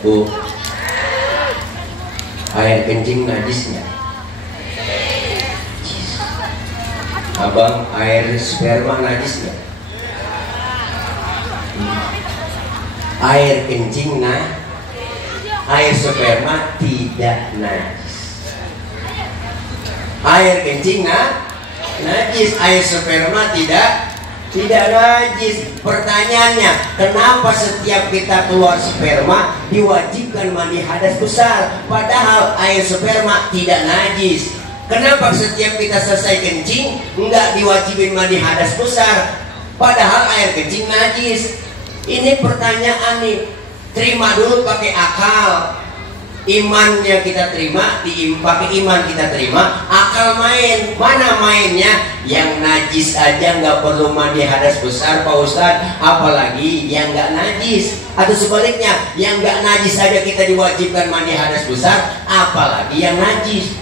Bu, air kencing najis nggak? Abang, air sperma najis nggak? Air kencing air sperma tidak najis. Air kencing najis, air sperma tidak najis. Pertanyaannya, kenapa setiap kita keluar sperma diwajibkan mandi hadas besar, padahal air sperma tidak najis? Kenapa setiap kita selesai kencing enggak diwajibin mandi hadas besar, padahal air kencing najis? Ini pertanyaan nih, terima dulu pakai akal. Imannya kita terima, pakai iman kita terima, akal main. Mana mainnya? Yang najis aja nggak perlu mandi hadas besar Pak Ustadz, apalagi yang nggak najis. Atau sebaliknya, yang nggak najis saja kita diwajibkan mandi hadas besar, apalagi yang najis.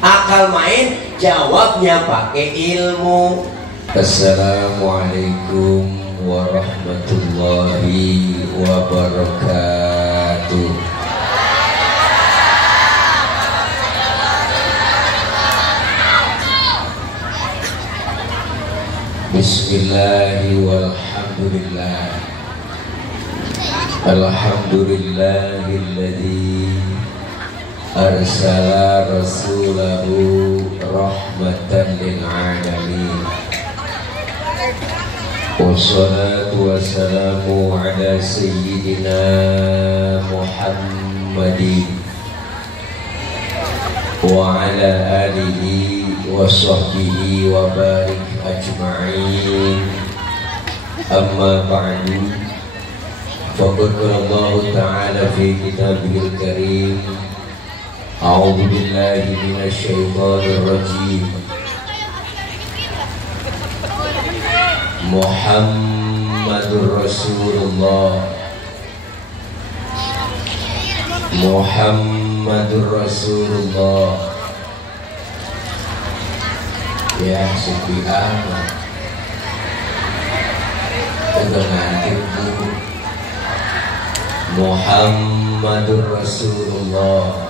Akal main, jawabnya pakai ilmu. Assalamualaikum warahmatullahi wabarakatuh. Bismillahi walhamdulillah. Alhamdulillahilladzi arsala rasulahu rahmatan lil alamin. Wassalatu wassalamu ala sayyidina Muhammadin wa ala alihi wa sahbihi wa barik ajma'in. Amma ba'du, faqad qala Allah ta'ala fi kitabihil karim, a'udzu billahi minasy syaithanir rajim. Muhammadur Rasulullah, Muhammadur Rasulullah. Ya sepi amat, udah ngantuk bu. Muhammadur Rasulullah,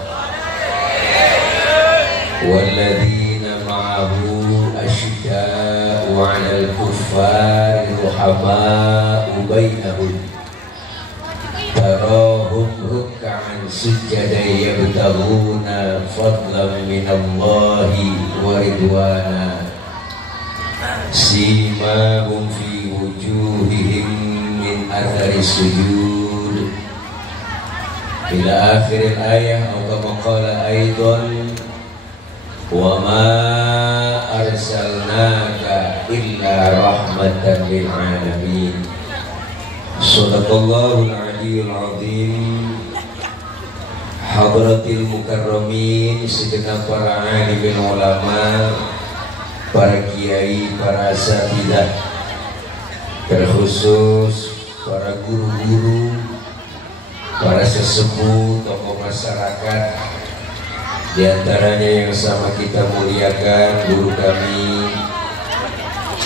walladzina ma'ahu asyidda'u 'alal kuffari ruhama'u bainahum, tarahum ruk'an sujjadan yabtaghuna fadlan minallahi wa ridwana, simahum fi wujuhihim min athari sujud, ila akhir ayah. Atau kama qala aidan, wa ma arsalnaka illa rahmatan lil alamin. Shadaqallahul aliyyul azim. Hadratil mukarramin, segenap para alim ulama, para kiai, para asatidzah, terkhusus para guru-guru, para sesepuh, tokoh masyarakat, di antaranya yang sama kita muliakan guru kami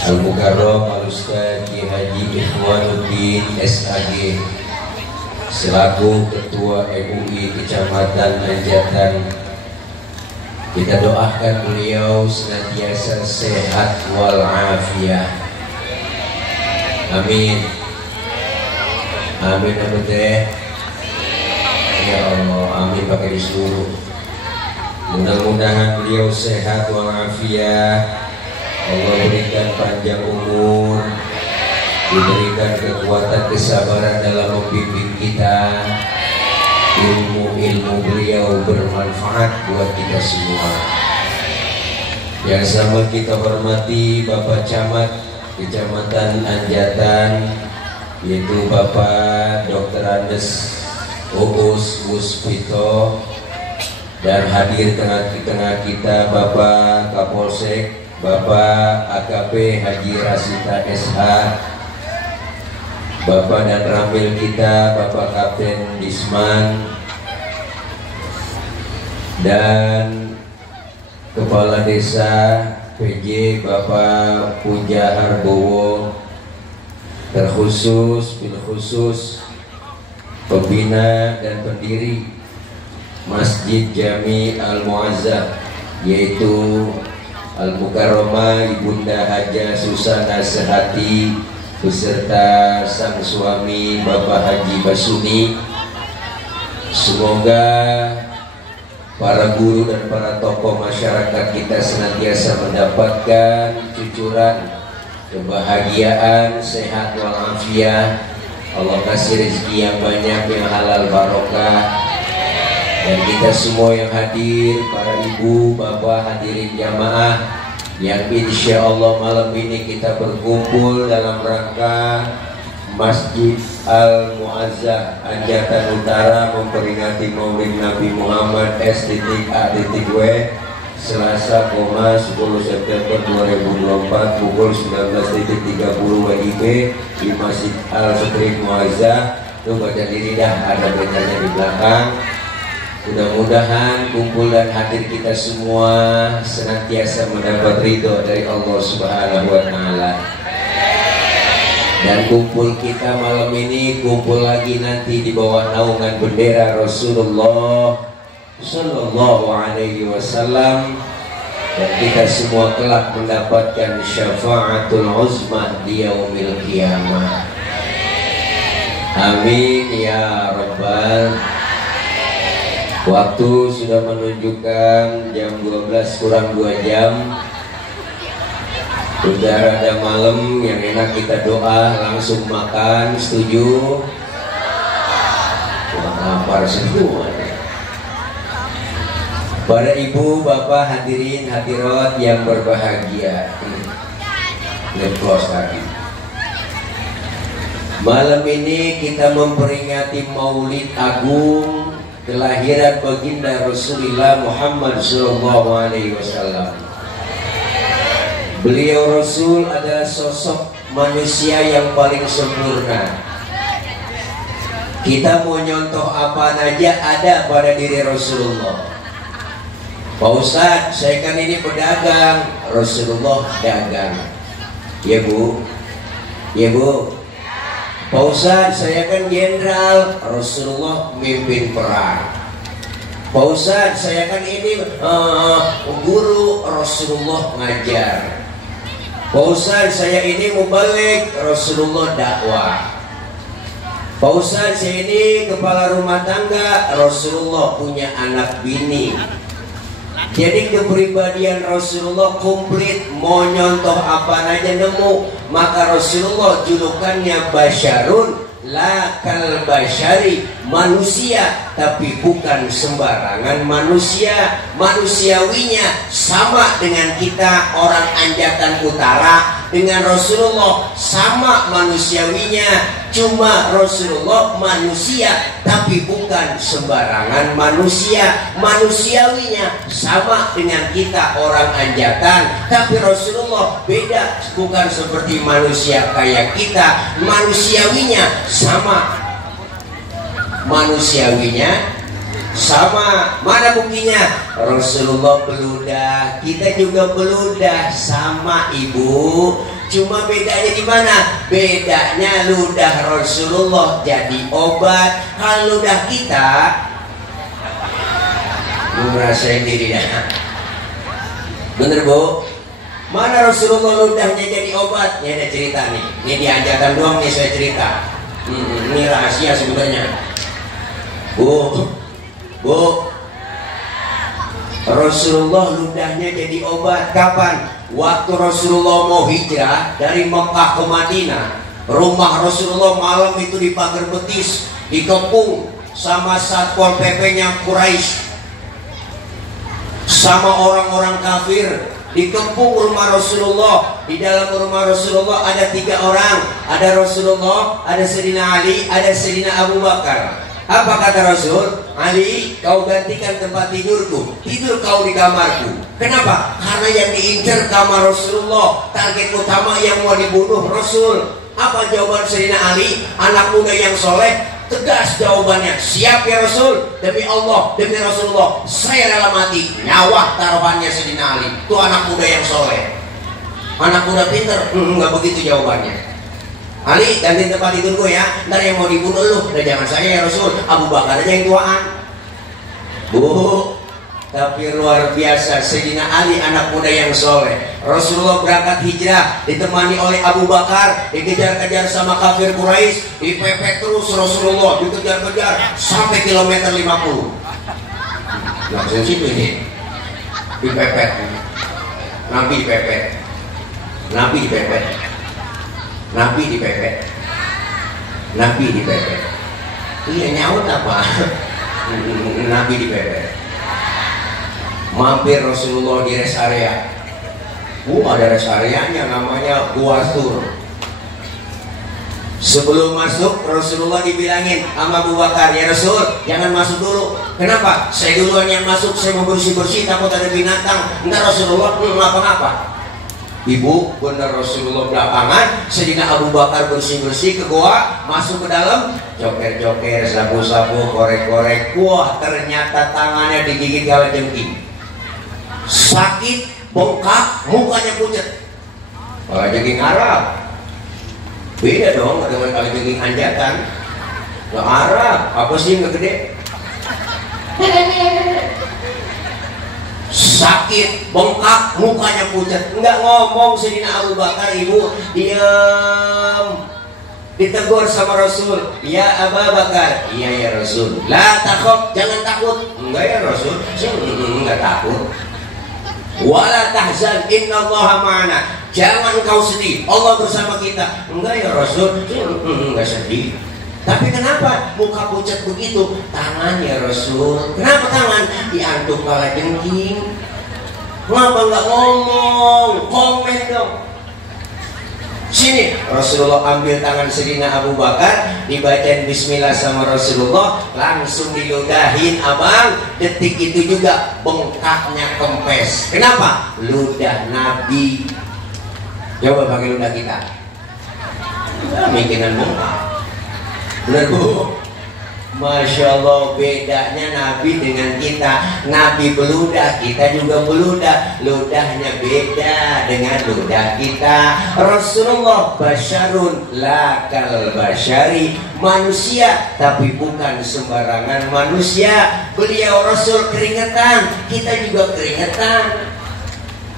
Al-Mukarram Al-Ustadz Ki Haji Ikhwanuddin SAG selaku Ketua MUI Kecamatan Anjatan. Kita doakan beliau senantiasa sehat walafiat. Amin. Amin amin deh. Ya Allah, amin pakai disuruh. Mudah-mudahan beliau sehat walafiat. Allah berikan panjang umur, diberikan kekuatan kesabaran dalam membimbing kita. Ilmu-ilmu beliau bermanfaat buat kita semua. Yang sama kita hormati Bapak Camat Kecamatan Anjatan, yaitu Bapak Dr. Andes Uus Wuspito, dan hadir tengah-tengah kita Bapak Kapolsek, Bapak AKP Haji Rasita SH, Bapak dan Ramil kita Bapak Kapten Disman, dan Kepala Desa PJ Bapak Puja Harbowo, terkhusus bilkhusus pembina dan pendiri Masjid Jami Al-Muazzah, yaitu Al-Mukarramah Ibunda Haja Susana Sehati beserta sang suami Bapak Haji Basuni. Semoga para guru dan para tokoh masyarakat kita senantiasa mendapatkan cucuran kebahagiaan, sehat walafiat. Allah kasih rezeki yang banyak, yang halal barokah. Dan kita semua yang hadir, para ibu, bapak, hadirin jamaah, yang insya Allah malam ini kita berkumpul dalam rangka Masjid Al-Muazzah Anjatan Utara memperingati Maulid Nabi Muhammad S.A.W Selasa, 10 September 2024 pukul 19.30 WIB di Masjid Al-Street Muazzah. Tuh baca diri dah, ada beritanya di belakang. Mudah-mudahan kumpul dan hadir kita semua senantiasa mendapat ridho dari Allah Subhanahu wa Ta'ala. Dan kumpul kita malam ini kumpul lagi nanti di bawah naungan bendera Rasulullah Sallallahu Alaihi Wasallam, dan kita semua kelak mendapatkan syafaatul uzma di yaumil qiyamah. Amin ya rabbal. Waktu sudah menunjukkan jam 12 kurang 2 jam. Udah rada malam, yang enak kita doa langsung makan. Setuju? Wah, lapar semua. Para ibu, bapak, hadirin, hadirat yang berbahagia. Close lagi. Malam ini kita memperingati Maulid Agung kelahiran baginda Rasulullah Muhammad SAW. Beliau Rasul adalah sosok manusia yang paling sempurna. Kita mau nyontoh apa aja ada pada diri Rasulullah. Pak Ustadz, saya kan ini pedagang, Rasulullah dagang. Ya bu, ya bu. Pak Ustadz, saya kan jenderal, Rasulullah mimpin perang. Pak Ustadz, saya kan ini guru, Rasulullah ngajar. Pak Ustadz, saya ini mubalik, Rasulullah dakwah. Pak Ustadz, saya ini kepala rumah tangga, Rasulullah punya anak bini. Jadi kepribadian Rasulullah komplit, mau nyontoh apa aja nemu. Maka Rasulullah julukannya Basyarun la kal basyari, manusia tapi bukan sembarangan manusia. Manusiawinya sama dengan kita orang Anjatan Utara. Dengan Rasulullah sama manusiawinya. Cuma Rasulullah manusia tapi bukan sembarangan manusia. Manusiawinya sama dengan kita orang Anjatan, tapi Rasulullah beda, bukan seperti manusia kayak kita. Manusiawinya sama. Manusiawinya sama. Mana buktinya? Rasulullah beludah, kita juga beludah, sama ibu. Cuma bedanya di mana? Bedanya ludah Rasulullah jadi obat. Kalau ludah kita, lu ngerasain diri dah. Bener bu? Mana Rasulullah ludahnya jadi obat? Ini ada cerita nih. Ini dianjakan doang nih saya cerita. Ini rahasia sebenarnya. Bu, Rasulullah ludahnya jadi obat kapan? Waktu Rasulullah mau hijrah dari Mekah ke Madinah. Rumah Rasulullah malam itu di pagar betis, dikepung sama Satpol PP-nya Quraisy, sama orang-orang kafir. Dikepung rumah Rasulullah. Di dalam rumah Rasulullah ada 3 orang. Ada Rasulullah, ada Sayyidina Ali, ada Sayyidina Abu Bakar. Apa kata Rasul? Ali, kau gantikan tempat tidurku. Tidur kau di kamarku. Kenapa? Karena yang diincar kamar Rasulullah. Target utama yang mau dibunuh Rasul. Apa jawaban Sayyidina Ali? Anak muda yang soleh. Tegas jawabannya. Siap ya Rasul. Demi Allah, demi Rasulullah, saya rela mati. Nyawa taruhannya Sayyidina Ali. Itu anak muda yang soleh. Anak muda pinter? Enggak begitu jawabannya. Ali ganti tempat tidurku ya, ntar yang mau dibunuh lu. Udah jangan saya ya Rasul, Abu Bakar aja yang tuaan. Bu, tapi luar biasa Sayyidina Ali anak muda yang soleh. Rasulullah berangkat hijrah ditemani oleh Abu Bakar, dikejar-kejar sama kafir Quraisy, dipepet terus Rasulullah, dikejar-kejar sampai kilometer 50. Langsung situ ini dipepet. Nabi dipepet. Nabi dipepet. Nabi dipepet. Nabi dipepet. Iya nyaut apa? Nabi dipepet. Mampir Rasulullah di rest area. Ada rest areanya namanya Gua Tur. Sebelum masuk Rasulullah dibilangin sama Abu Bakar, ya Rasul jangan masuk dulu. Kenapa? Saya duluan yang masuk, saya mau bersih-bersih takut ada binatang. Entar Rasulullah ngapa-ngapa. Ibu benar Rasulullah belakangan, Sayyidina Abu Bakar bersih-bersih ke gua, masuk ke dalam, joker-joker, sapu-sapu, korek-korek. Wah ternyata tangannya digigit kalajengking. Sakit, bengkak, mukanya pucat. Kalajengking Arab. Beda dong dengan kalajengking anjatan. Nggak Arab, apa sih nggak gede? Sakit, bengkak, mukanya pucat. Nggak ngomong Sayyidina Abu Bakar, ibu diam. Ditegur sama Rasul, ya Abu Bakar, iya ya Rasul. La takhaf, jangan takut. Enggak ya Rasul, enggak takut. Wala tahzan, innallaha ma'ana. Jangan kau sedih, Allah bersama kita. Enggak ya Rasul, enggak sedih. Tapi kenapa muka pucat begitu? Tangan ya Rasul. Kenapa tangan? Diantuk kalajengking. Kenapa enggak ngomong? Komen dong. Sini Rasulullah ambil tangan Sayyidina Abu Bakar, dibacain bismillah sama Rasulullah, langsung diludahin abang. Detik itu juga bengkaknya kempes. Kenapa? Ludah Nabi. Coba pakai ludah kita. Mikiran bengkak. Benar Bu? Masya Allah, bedanya Nabi dengan kita. Nabi beludah, kita juga beludah. Ludahnya beda dengan ludah kita. Rasulullah basyarun lakal basyari, manusia tapi bukan sembarangan manusia. Beliau Rasul keringetan, kita juga keringetan.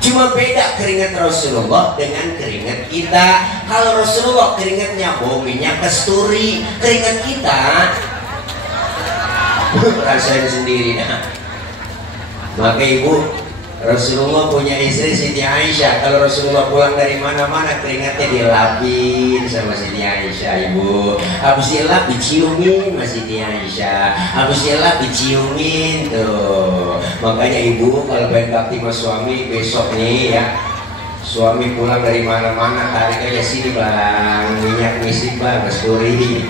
Cuma beda keringat Rasulullah dengan keringat kita. Kalau Rasulullah keringatnya bau minyak kasturi, keringat kita rasain sendiri. Nah, maka ibu Rasulullah punya istri Siti Aisyah. Kalau Rasulullah pulang dari mana-mana keringatnya dilapin sama Siti Aisyah ibu. Habis dilap diciumin sama Siti Aisyah. Habis dilap diciumin tuh. Makanya ibu kalau pengen bakti sama suami besok nih ya, suami pulang dari mana-mana tarik aja sini bang, minyak misik bang, kasturi.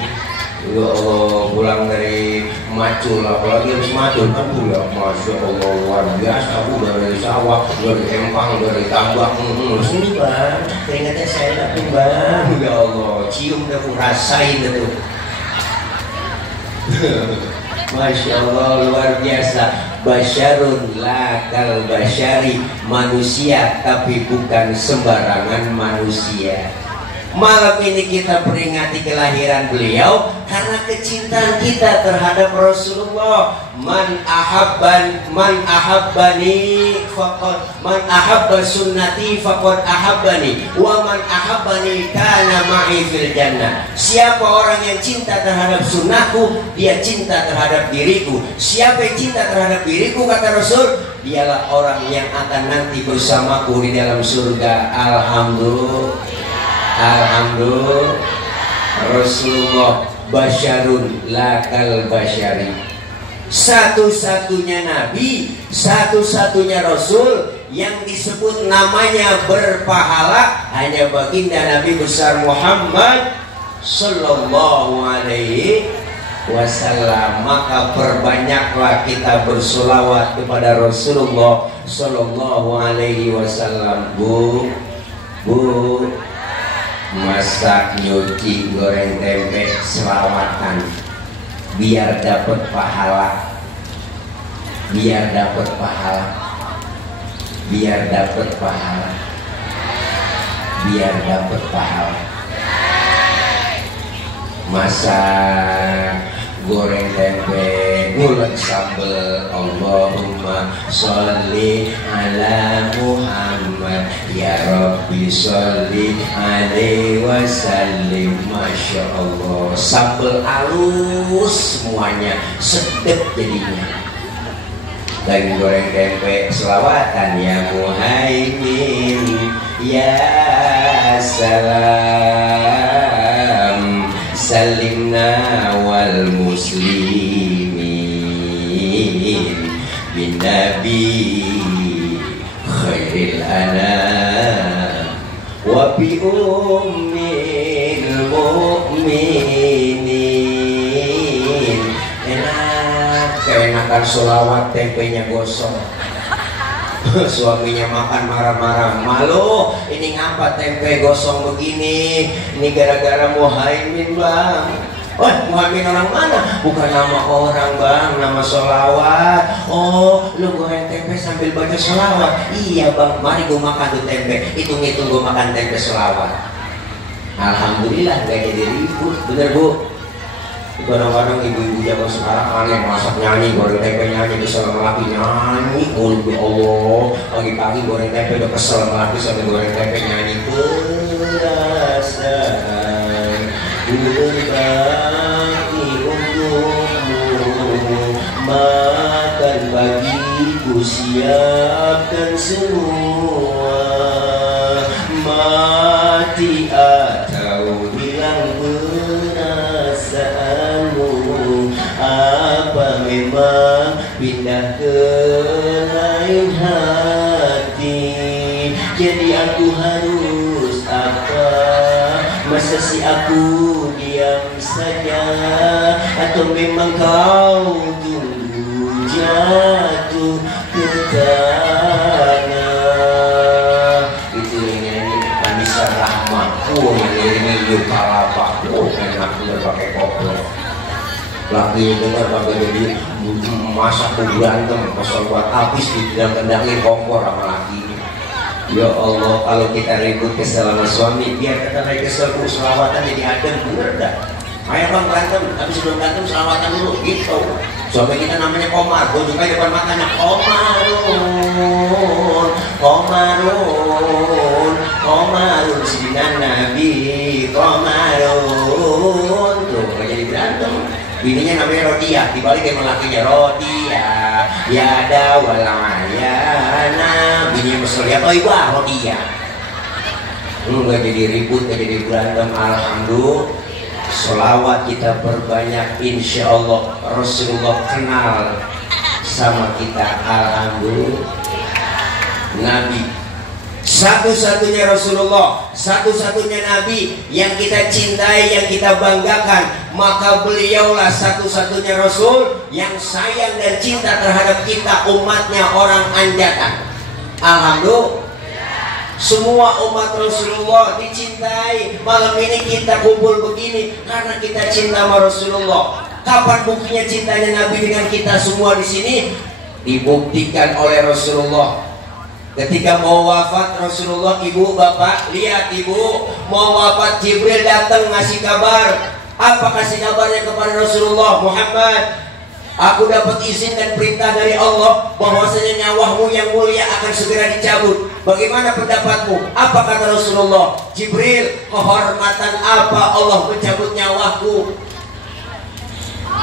Ya Allah, pulang dari Macul, apalagi habis Macul kan pulang, Masya Allah luar biasa. Aku dari sawah, dari Empang, dari Tambak, sini bang, keringatnya saya lapin bang. Ya Allah, cium dah, rasain dah. Masya Allah luar biasa. Basyarun lakal basyari, manusia tapi bukan sembarangan manusia. Malam ini kita peringati kelahiran beliau karena kecintaan kita terhadap Rasulullah. Man ahabbani faqad man ahabba sunnati faqad ahabbani wa man ahabbani kana ma'i fil jannah. Siapa orang yang cinta terhadap sunnahku, dia cinta terhadap diriku. Siapa yang cinta terhadap diriku, kata Rasul, dialah orang yang akan nanti bersamaku di dalam surga. Alhamdulillah. Alhamdulillah. Rasulullah basyarun lakal basyari, satu-satunya Nabi, satu-satunya Rasul yang disebut namanya berpahala hanya baginda Nabi besar Muhammad Sallallahu Alaihi Wasallam. Maka perbanyaklah kita bersolawat kepada Rasulullah Sallallahu Alaihi Wasallam. Bu, masak, nyuci, goreng tempe, selawatan biar dapat pahala, biar dapat pahala, biar dapat pahala, biar dapat pahala. masak goreng tempe ngulek sambel. Allahumma sholli ala Muhammad ya Rabbi sholli alaihi wasallim. Masya Allah, sambel halus semuanya, sedep jadinya. Daging goreng tempe selawatan ya Muhaimin ya salam salimna wal muslimin bin nabi khairil anam wa bi ummil mu'minin. Enak, keenakan sholawat tempenya gosong. Suaminya makan marah-marah, malu ini ngapa tempe gosong begini, ini gara-gara Muhaimin bang. Oh, Muhaimin orang mana? Bukan nama orang bang, nama sholawat. Oh, lu goreng tempe sambil baca sholawat. Iya bang, mari gue makan tuh tempe, hitung-hitung gue makan tempe sholawat. Alhamdulillah gak jadi ribut, bener bu. Kadang-kadang ibu-ibu zaman sekarang aneh, masak nyanyi, goreng tempe nyanyi, kesel sama laki nyanyi. Oh ya Allah, pagi-pagi goreng tempe udah kesel sama laki sampai goreng tempe nyanyi. Perasaan berbagi untukmu, makan bagiku siapkan semua, mati atau hilang apa memang pindah ke lain hati. Jadi aku harus apa? Masa si aku diam saja? Atau memang kau tunggu jatuh ke tanah? Itu yang nyanyi Anissa Rahmaku, yang nyanyi Yuk Kalapakku, enak bener pakai koplo. Lagi dengar kagak jadi masak berantem kosong buat habis ditendangin kompor sama lakinya. Ya Allah, kalau kita ribut kesel sama suami, biar kita naik kesel selawatan jadi adem, bener dah. Ayo bang berantem, tapi sebelum berantem selawatan dulu gitu. Suami kita namanya Komar, gue juga depan matanya Komarun, Komarun, Komarun sidinan Nabi, Komarun. Tuh gak jadi berantem. Bininya namanya Rodia, dibalik emang lakinya Rodia, ya ada walayana. Bininya Mesliat, oh ibu Rodia. Nggak jadi ribut, nggak jadi berantem. Alhamdulillah, sholawat kita perbanyak, insya Allah Rasulullah kenal sama kita. Alhamdulillah, Nabi satu-satunya Rasulullah, satu-satunya Nabi yang kita cintai, yang kita banggakan. Maka beliaulah satu-satunya Rasul yang sayang dan cinta terhadap kita, umatnya, orang anjatan. Alhamdulillah, semua umat Rasulullah dicintai. Malam ini kita kumpul begini karena kita cinta sama Rasulullah. Kapan buktinya cintanya Nabi dengan kita semua di sini? Dibuktikan oleh Rasulullah. Ketika mau wafat Rasulullah, ibu bapak lihat, ibu mau wafat Jibril datang ngasih kabar. Apa kasih kabarnya kepada Rasulullah? Muhammad, aku dapat izin dan perintah dari Allah bahwasanya nyawamu yang mulia akan segera dicabut. Bagaimana pendapatmu? Apa kata Rasulullah? Jibril, kehormatan apa Allah mencabut nyawaku?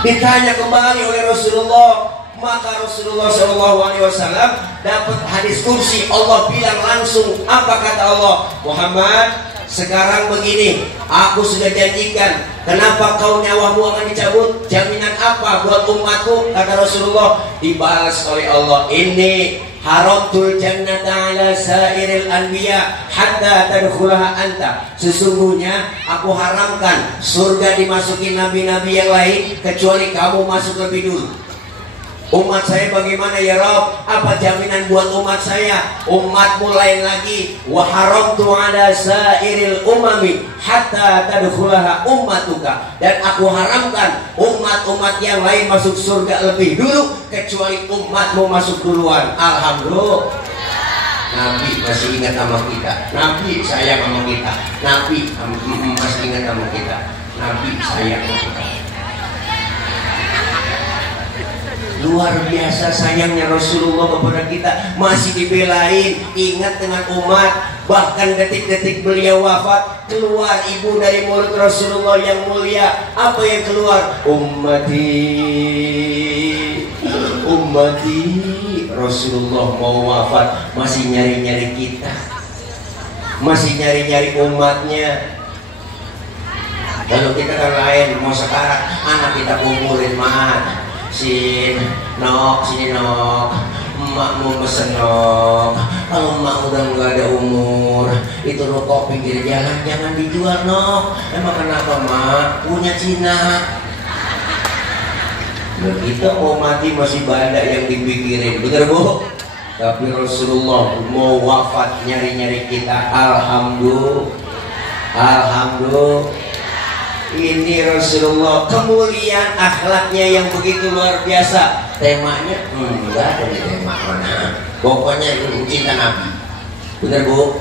Ditanya kembali oleh Rasulullah. Maka Rasulullah SAW dapat hadis kursi. Allah bilang langsung, apa kata Allah? Muhammad, sekarang begini, aku sudah janjikan. Kenapa kau nyawamu akan dicabut? Jaminan apa buat umatku? Kata Rasulullah, dibalas oleh Allah, ini haramtul jannata ala sairil anbiya hatta tadkhulaha anta. Sesungguhnya aku haramkan surga dimasuki nabi-nabi yang lain kecuali kamu masuk lebih dulu. Umat saya bagaimana ya Rabb? Apa jaminan buat umat saya? Umatmu lain lagi. Wa haramtu ala sairil umami hatta tadkhulaha ummatuka. Dan aku haramkan umat-umat yang lain masuk surga lebih dulu kecuali umatmu masuk duluan. Alhamdulillah, Nabi masih ingat sama kita. Nabi sayang sama kita. Nabi masih ingat sama kita. Nabi sayang. Luar biasa sayangnya Rasulullah kepada kita, masih dibelain. Ingat dengan umat, bahkan detik-detik beliau wafat, keluar ibu dari mulut Rasulullah yang mulia. Apa yang keluar? Ummati, ummati. Rasulullah mau wafat masih nyari-nyari kita, masih nyari-nyari umatnya. Kalau kita kan lain, mau sekarang anak kita kumpulin mah, sini nok, emak mau pesen nok. Kalau emak udah nggak ada umur, itu rokok pinggir jalan jangan dijual nok. Emang kenapa mak? Punya Cina. Nah, kita mau mati masih banyak yang dipikirin, bener bu? Tapi Rasulullah mau wafat nyari-nyari kita. Alhamdulillah, alhamdulillah. Ini Rasulullah, kemuliaan akhlaknya yang begitu luar biasa. Temanya enggak ada di tema mana, pokoknya cinta Nabi. Bener bu?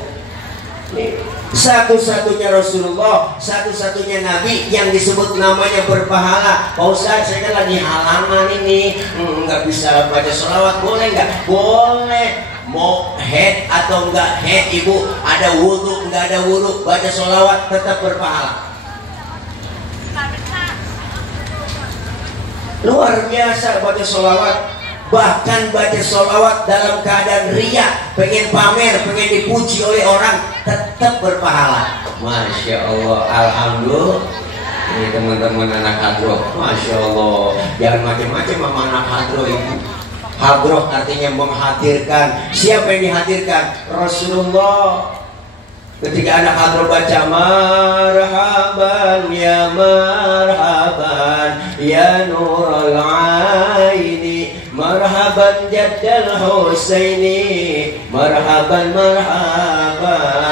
Nih, satu-satunya Rasulullah, satu-satunya Nabi yang disebut namanya berpahala. Pak Ustaz, saya kan lagi halangan ini, nggak bisa baca sholawat, boleh nggak? Boleh. Mau head atau enggak head ibu, ada wudhu enggak ada wudhu, baca sholawat tetap berpahala. Luar biasa baca sholawat. Bahkan baca sholawat dalam keadaan riya, pengen pamer, pengen dipuji oleh orang, tetap berpahala. Masya Allah, alhamdulillah. Ini teman-teman anak hadroh, Masya Allah. Jangan macam-macam sama anak hadroh ibu. Hadroh artinya menghadirkan. Siapa yang dihadirkan? Rasulullah. Ketika anak hadroh baca marhaban ya marhaban ya nurul aini marhaban jaddal Husaini marhaban marhaban.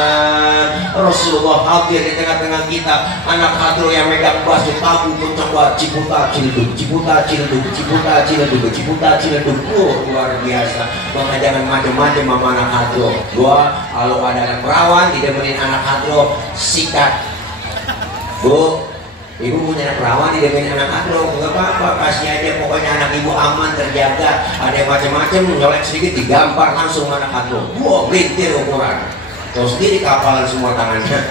Rasulullah hadir di tengah-tengah kita. Anak hadroh yang megang bass tabu kencang banget, ciputa ciledug, ciputa ciledug, ciputa ciledug, ciputa ciledug. Luar biasa. Maka jangan macam-macam sama anak hadroh. Gua kalau ada anak perawan didemenin anak hadroh, sikat. Bu, ibu punya anak perawan didemenin anak hadroh, nggak apa-apa, kasih aja. Pokoknya anak ibu aman, terjaga. Ada macam-macam, nyolek sedikit digampar langsung anak hadroh. Wah, melintir ukuran. Tahu sendiri kapalan semua tangannya.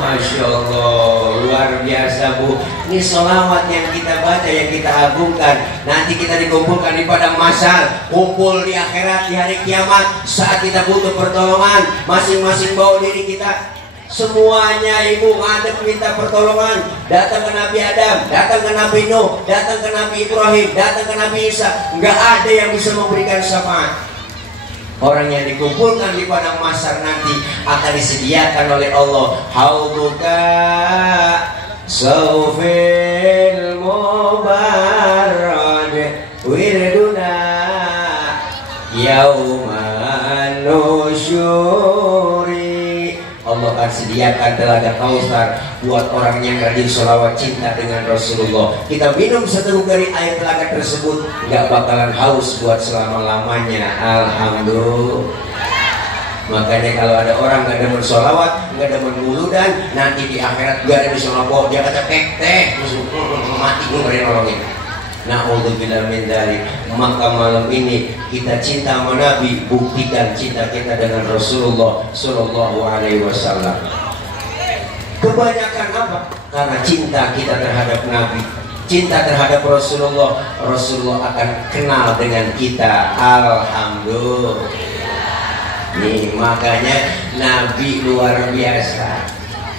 Masya Allah, luar biasa bu. Ini sholawat yang kita baca, yang kita agungkan. Nanti kita dikumpulkan di padang mahsyar, kumpul di akhirat, di hari kiamat. Saat kita butuh pertolongan, masing-masing bawa diri kita. Semuanya ibu ngadep minta pertolongan. Datang ke Nabi Adam, datang ke Nabi Nuh, datang ke Nabi Ibrahim, datang ke Nabi Isa. Nggak ada yang bisa memberikan syafaat. Orang yang dikumpulkan di padang mahsyar nanti akan disediakan oleh Allah hauduka saufil mubarrad wirduna yauman nusyuri. Allah akan sediakan telaga Kausar buat orang yang rajin sholawat cinta dengan Rasulullah. Kita minum seteguk dari air telaga tersebut, gak bakalan haus buat selama-lamanya. Alhamdulillah. Makanya kalau ada orang gak demen sholawat, gak demen muludan, nanti di akhirat gak ada bisa ngopok, dia kata teh mati gue gak nolongin. Na'udzubillah min dzalik. Maka malam ini kita cinta sama Nabi, buktikan cinta kita dengan Rasulullah Sallallahu Alaihi Wasallam. Kebanyakan apa? Karena cinta kita terhadap Nabi, cinta terhadap Rasulullah, Rasulullah akan kenal dengan kita. Alhamdulillah. Nih makanya Nabi luar biasa.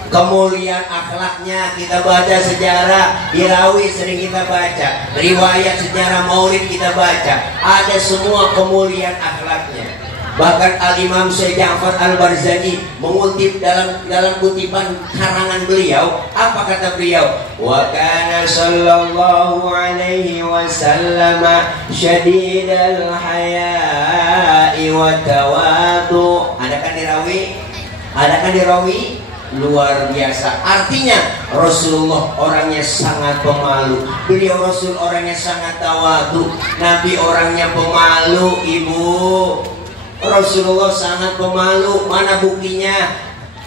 Kemuliaan akhlaknya kita baca sejarah, Dirawi sering kita baca, riwayat sejarah Maulid kita baca, ada semua kemuliaan akhlaknya. Bahkan Al-Imam Syekh Ja'far Al-Barzani mengutip dalam kutipan karangan beliau, apa kata beliau? Wa kana sallallahu alaihi wasallam syadidal haya'i wa tawadu. Ada kan dirawi? Ada kan dirawi? Luar biasa. Artinya Rasulullah orangnya sangat pemalu. Beliau Rasul orangnya sangat tawadu. Nabi orangnya pemalu ibu. Rasulullah sangat pemalu. Mana buktinya?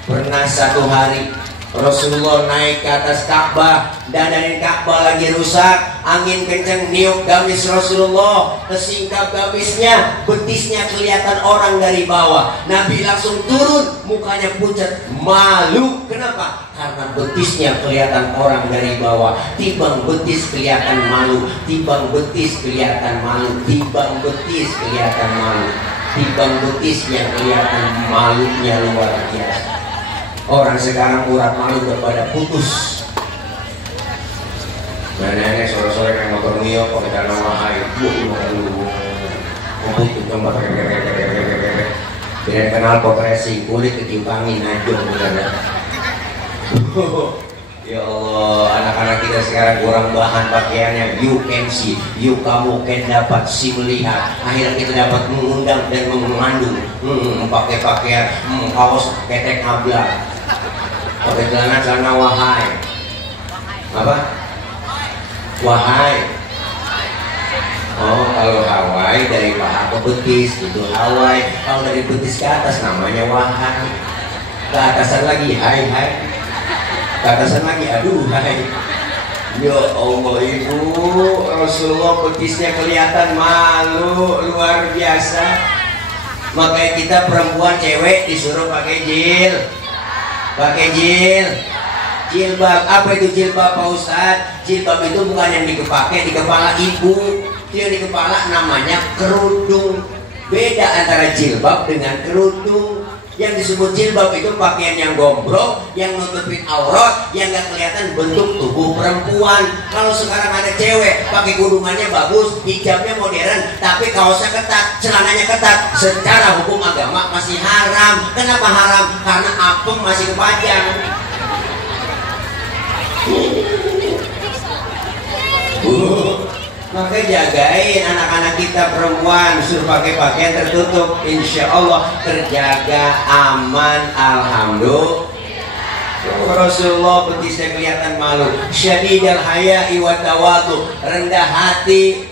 Pernah satu hari Rasulullah naik ke atas Ka'bah, dadarin Ka'bah lagi rusak, angin kenceng niup gamis Rasulullah, kesingkap gamisnya, betisnya kelihatan orang dari bawah. Nabi langsung turun, mukanya pucat, malu. Kenapa? Karena betisnya kelihatan orang dari bawah. Timbang betis kelihatan malu, timbang betis kelihatan malu, timbang betis kelihatan malu, timbang betis yang kelihatan malunya luar biasa. Orang sekarang urat malu udah pada putus. Nenek sore-sore kayak motor Mio, kok kita nama hai, putus gambar, tidak kenal pot racing, kulit ketiup angin, najong bukan. Ya Allah, anak-anak kita sekarang kurang bahan pakaiannya. You can see, kamu can dapat si melihat. Akhirnya kita dapat mengundang dan mengandung. Pakai pakaian, kaos ketek abla, pakai celana wahai. Apa? Wahai. Oh, kalau Hawaii dari paha ke betis itu Hawaii. Kalau dari betis ke atas namanya wahai. Ke atasan lagi hai. Katasan lagi, aduh hai. Ya Allah ibu, Rasulullah betisnya kelihatan malu luar biasa. Makanya kita perempuan cewek disuruh pakai jilbab. Apa itu jilbab Pak Ustadz? Jilbab itu bukan yang dipakai di kepala ibu, yang di kepala namanya kerudung. Beda antara jilbab dengan kerudung. Yang disebut jilbab itu pakaian yang gombrong, yang nutupin aurat, yang gak kelihatan bentuk tubuh perempuan. Kalau sekarang ada cewek pakai kudungannya bagus, hijabnya modern, tapi kaosnya ketat, celananya ketat, secara hukum agama masih haram. Kenapa haram? Karena apem masih kepajang. Maka jagain anak-anak kita perempuan, suruh pakai pakaian tertutup, insya Allah terjaga aman. Alhamdulillah. Rasulullah betisnya kelihatan malu, syadidal haya'i wa tawadu, rendah hati.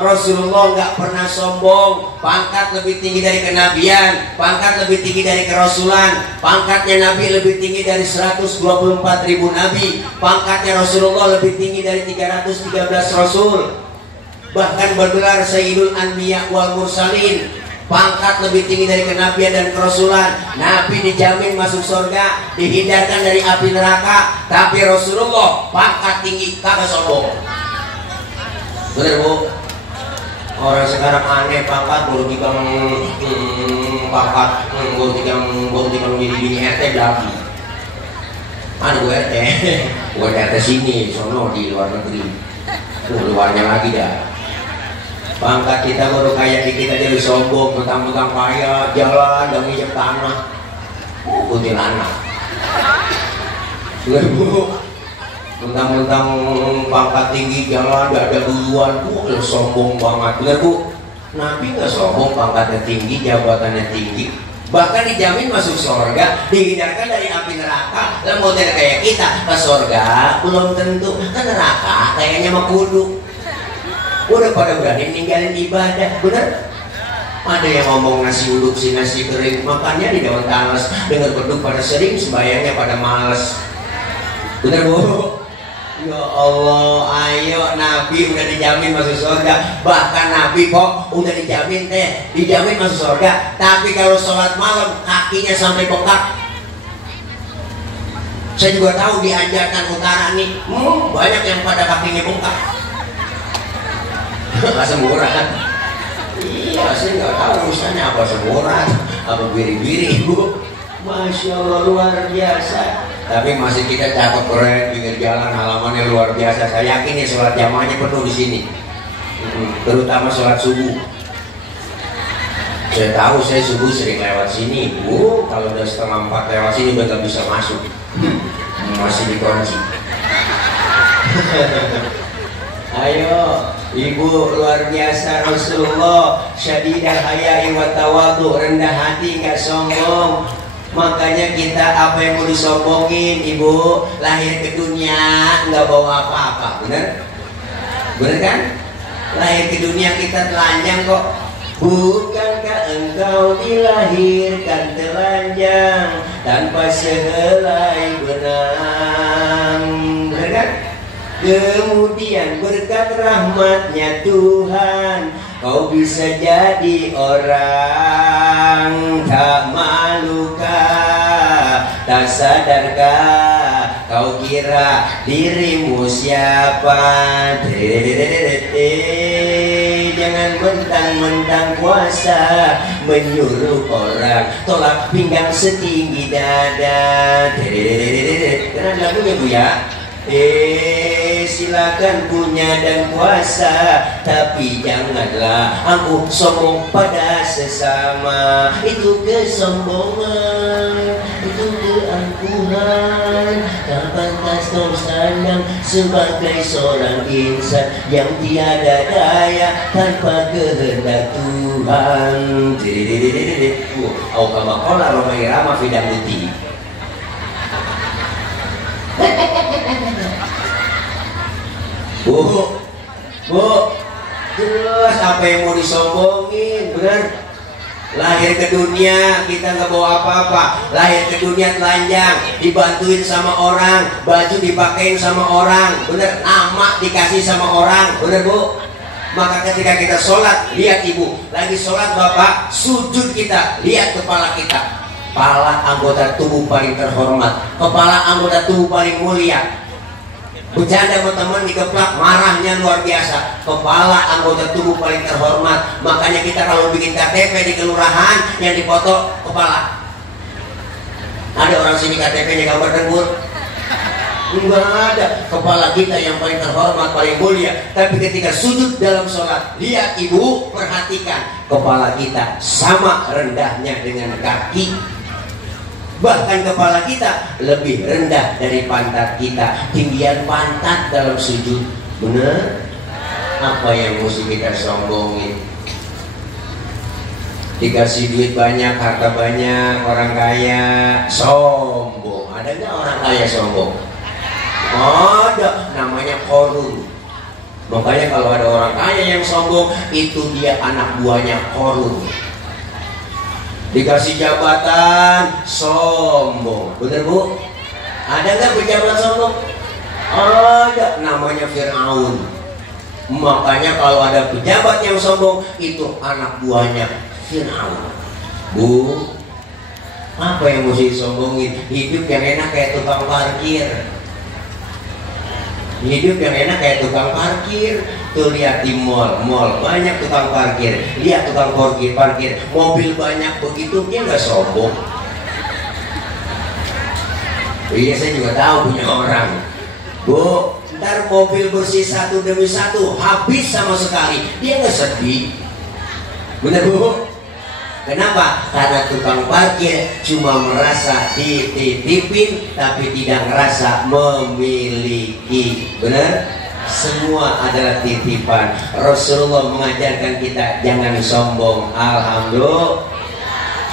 Rasulullah nggak pernah sombong. Pangkat lebih tinggi dari kenabian, pangkat lebih tinggi dari kerasulan. Pangkatnya Nabi lebih tinggi dari 124.000 Nabi. Pangkatnya Rasulullah lebih tinggi dari 313 Rasul. Bahkan bergelar Sayyidul Anbiya wal Mursalin. Pangkat lebih tinggi dari kenabian dan kerasulan. Nabi dijamin masuk surga, dihindarkan dari api neraka. Tapi Rasulullah pangkat tinggi, kagak sombong. Bener bu? Orang sekarang aneh, pangkat baru tiga menjadi bini RT belakang. Mana gue RT? Gue RT sini, sono di luar negeri. Luarnya lagi dah. Pangkat kita baru kayak dikit aja lu sombong, mentang-mentang kaya, jalan dan nginjek tanah. Kuntilanak. Mentang-mentang pangkat tinggi jalan gak ada duluan, lu sombong banget. Bener bu? Nabi gak sombong, pangkatnya tinggi, jabatannya tinggi, bahkan dijamin masuk surga, dihindarkan dari api neraka. Lah mau kayak kita ke surga belum tentu, ke neraka kayaknya mah kudu. Udah pada berani ninggalin ibadah, bener? Ada yang ngomong nasi uduk si nasi kering, makannya di daun talas, dengar beduk pada sering, sembayangnya pada males. Bener bu? Ya Allah, ayo Nabi udah dijamin masuk surga. Bahkan Nabi kok udah dijamin dijamin masuk surga. Tapi kalau sholat malam kakinya sampai bengkak. Saya juga tahu di Anjatan Utara nih, banyak yang pada kakinya bengkak. Gak semuran. Iya, saya nggak tahu urusannya apa semuran, apa biri-biri bu. Masya Allah luar biasa. Tapi masih kita cakep keren, pinggir jalan halamannya luar biasa. Saya yakin nih sholat jamaahnya penuh di sini, terutama sholat subuh. Saya tahu saya subuh sering lewat sini, bu. Kalau udah 3:30 lewat sini udah nggak bisa masuk, masih dikunci. Ayo, ibu luar biasa Rasulullah, syadidal haya'i wa tawadu, rendah hati nggak sombong. Makanya kita apa yang mau disombongin, ibu lahir ke dunia nggak bawa apa-apa, bener? Bener kan? Lahir ke dunia kita telanjang kok, Bukankah engkau dilahirkan telanjang tanpa sehelai benang? Benar kan? Kemudian berkat rahmatnya Tuhan, kau bisa jadi orang. Tak malukah, tak sadarkah, kau kira dirimu siapa? Jangan mentang-mentang puasa menyuruh orang tolak pinggang setinggi dada. Kenapa lagunya Bu ya? Silakan punya dan puasa, tapi janganlah angkuh sombong pada sesama. Itu kesombongan, itu keangkuhan. Tak pantas kau sandang sebagai seorang insan yang tiada daya tanpa kehendak Tuhan. Au kama qala Romai Rama Fidang Muti. Bu, jelas apa yang mau disombongin, bener. Lahir ke dunia kita nggak bawa apa-apa, lahir ke dunia telanjang, dibantuin sama orang, baju dipakein sama orang, bener. Nama dikasih sama orang, bener Bu. Maka ketika kita sholat, lihat ibu, lagi sholat bapak, sujud kita, lihat kepala kita. Kepala anggota tubuh paling terhormat, kepala anggota tubuh paling mulia. Bercanda sama teman dikeplak, marahnya luar biasa. Kepala anggota tubuh paling terhormat. Makanya kita kalau bikin KTP di kelurahan yang dipoto kepala. Ada orang sini KTP-nya gambar dengkur? Enggak ada. Kepala kita yang paling terhormat, paling mulia. Tapi ketika sujud dalam sholat, lihat ibu, perhatikan kepala kita sama rendahnya dengan kaki. Bahkan kepala kita lebih rendah dari pantat kita. Tinggian pantat dalam sujud. Benar? Apa yang mesti kita sombongin? Dikasih duit banyak, harta banyak, orang kaya, sombong. Ada nggak orang kaya sombong? Ada, namanya korun. Makanya kalau ada orang kaya yang sombong, itu dia anak buahnya korun. Dikasih jabatan, sombong. Bener Bu? Ada nggak pejabat sombong? Ada, namanya Fir'aun. Makanya kalau ada pejabat yang sombong, itu anak buahnya Fir'aun. Bu, apa yang mesti disombongin? Hidup yang enak kayak tukang parkir. Hidup yang enak kayak tukang parkir. Tuh lihat di mall banyak tukang parkir. Lihat tukang parkir, mobil banyak begitu, dia nggak sombong. Iya, saya juga tahu punya orang. Bu, ntar mobil bersih satu demi satu habis sama sekali, dia nggak sedih. Bener Bu? Kenapa? Karena tukang parkir cuma merasa dititipin tapi tidak merasa memiliki. Benar? Semua adalah titipan. Rasulullah mengajarkan kita jangan sombong. Alhamdulillah.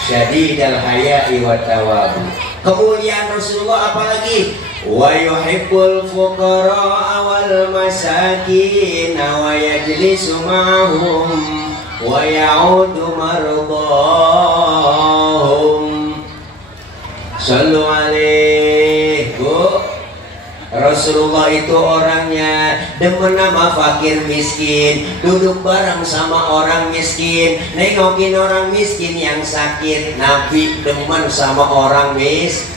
Syadidal haya'i wa tawabu. Kemuliaan Rasulullah apalagi? Wa yuhibbul fuqara wal masakin wa yajlisu ma'hum wa ya'udu mardahum. Sallu alaihi. Rasulullah itu orangnya demen nama fakir miskin, duduk bareng sama orang miskin, nengokin orang miskin yang sakit. Nabi demen sama orang miskin.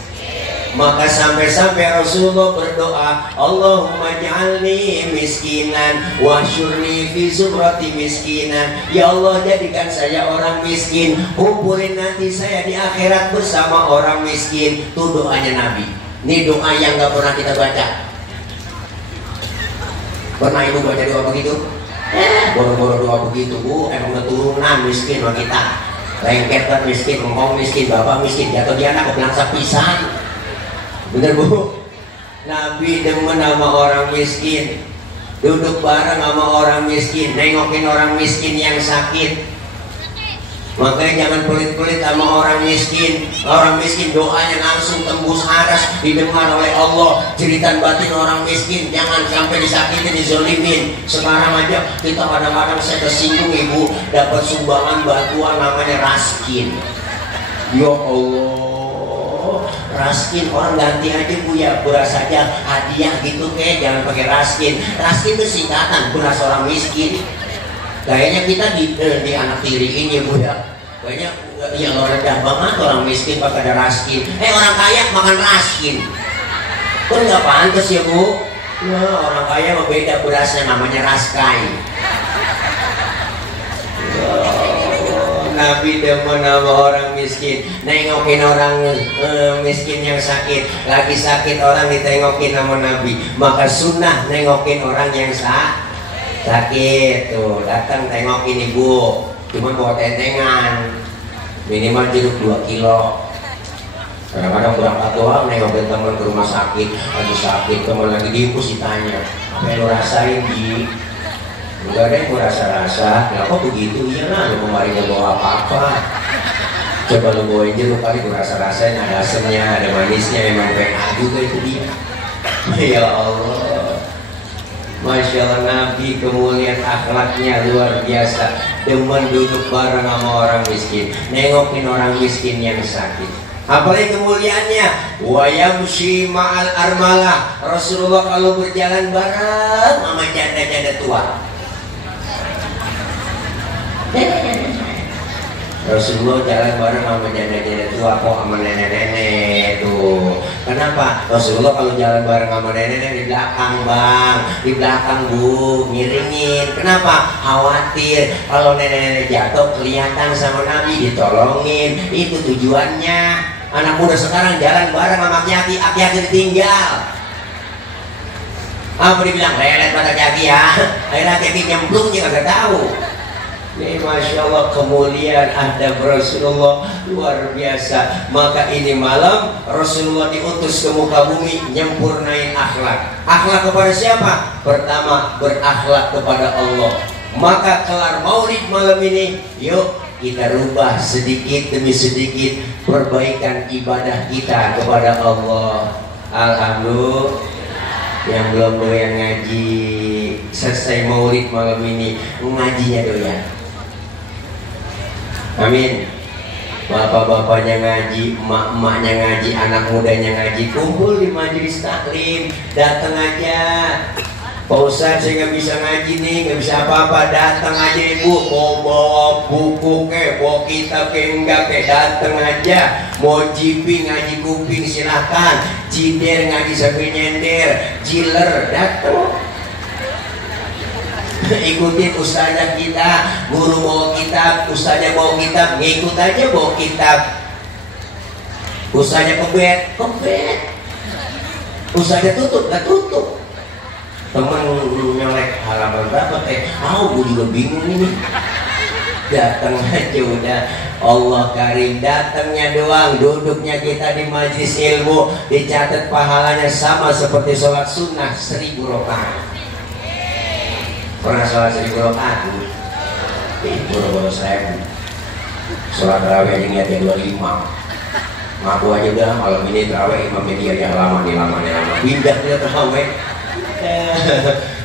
Maka sampai-sampai Rasulullah berdoa, Allahumma ja'alni miskinan wa syurni fi zumrati miskinan. Ya Allah, jadikan saya orang miskin, kumpulin nanti saya di akhirat bersama orang miskin. Itu doanya Nabi. Ini doa yang gak pernah kita baca. Pernah ibu baca doa begitu? Boro-boro doa begitu Bu, emang keturunan miskin sama kita. Lengket kan miskin, ngomong miskin, bapak miskin, jatuh di anak kebelangsa pisan. Bener Bu? Nabi demen sama orang miskin, duduk bareng sama orang miskin, nengokin orang miskin yang sakit. Makanya jangan pelit-pelit sama orang miskin. Orang miskin doanya langsung tembus aras, didengar oleh Allah. Jeritan batin orang miskin jangan sampai disakitin, dizolimin. Sekarang aja kita kadang-kadang saya tersinggung ibu, dapat sumbangan bantuan namanya raskin. Ya Allah, raskin orang ganti aja bu ya, beras aja hadiah gitu kayak, jangan pakai raskin. Raskin itu singkatan beras orang miskin. Kayaknya kita di anak tiriin ya bu ya. Kayaknya yang rendah banget orang miskin pakai ada raskin. Orang kaya makan raskin. Kan nggak pantas ya bu. Nah, orang kaya mah beda berasnya, namanya raskai. Nabi demen sama orang miskin, nengokin orang miskin yang sakit. Lagi sakit orang ditengokin sama Nabi. Maka sunnah nengokin orang yang sakit. Tuh datang tengokin ibu, cuma bawa tentengan, minimal jeruk 2 kilo. Kadang-kadang berangkat doang nengokin teman ke rumah sakit, lagi sakit, teman lagi diinfus, ditanya apa yang lo rasain Ji? Enggak ada yang gue rasa-rasa. Kenapa begitu? Iya lah, lu kemarin gak bawa apa-apa. Coba lu bawain jeruk kali, gue rasa-rasain ada asemnya, ada manisnya, emang PA juga itu dia. Ya Allah, Masya Allah, Nabi kemuliaan akhlaknya luar biasa. Demen duduk bareng sama orang miskin, nengokin orang miskin yang sakit. Apalagi kemuliaannya, wa yamshi ma'al armalah. Rasulullah kalau berjalan bareng sama janda-janda tua. Rasulullah jalan bareng sama janda-janda tua kok, sama nenek-nenek tuh. Kenapa? Rasulullah kalau jalan bareng sama nenek-nenek di belakang bang, di belakang bu, miringin. Kenapa? Khawatir kalau nenek-nenek jatuh kelihatan sama Nabi, ditolongin. Itu tujuannya. Anak muda sekarang jalan bareng sama aki-aki, aki-aki ditinggal. Apa dibilang lelet pada aki-aki ya? Akhirnya aki-aki nyemplung juga gak tahu. Ini Masya Allah kemuliaan adab Rasulullah luar biasa. Maka ini malam Rasulullah diutus ke muka bumi nyempurnain akhlak. Akhlak kepada siapa? Pertama berakhlak kepada Allah. Maka kelar maulid malam ini, yuk kita rubah sedikit demi sedikit perbaikan ibadah kita kepada Allah. Alhamdulillah. Yang belum doyan ngaji, selesai maulid malam ini ngajinya doyan. Amin. Bapak-bapaknya ngaji, emak-emaknya ngaji, anak mudanya ngaji, kumpul di majelis taklim, datang aja. Pak Ustadz saya nggak bisa ngaji nih, nggak bisa apa-apa, datang aja ibu. Mau bawa buku ke, bawa kitab ke, enggak ke, datang aja. Mau jipi ngaji kuping silahkan, jider ngaji sambil nyender, jiler datang. Ikutin ustazah kita, guru bawa kitab, ustazah bawa kitab, ngikut aja bawa kitab. Ustazah kebet, ustazah tutup, gak tutup. Temen nyelek halaman berapa teh? Gue juga bingung ini. Datang aja udah. Allah karim, datangnya doang, duduknya kita di majlis ilmu dicatat pahalanya sama seperti sholat sunnah 1000 rakaat. Pernah sholat 1000 rakaat? Baru 1000. Sholat tarawih aja niatnya 25. Ngaku aja udah malam ini tarawih imam media yang lama pindah dia tarawih.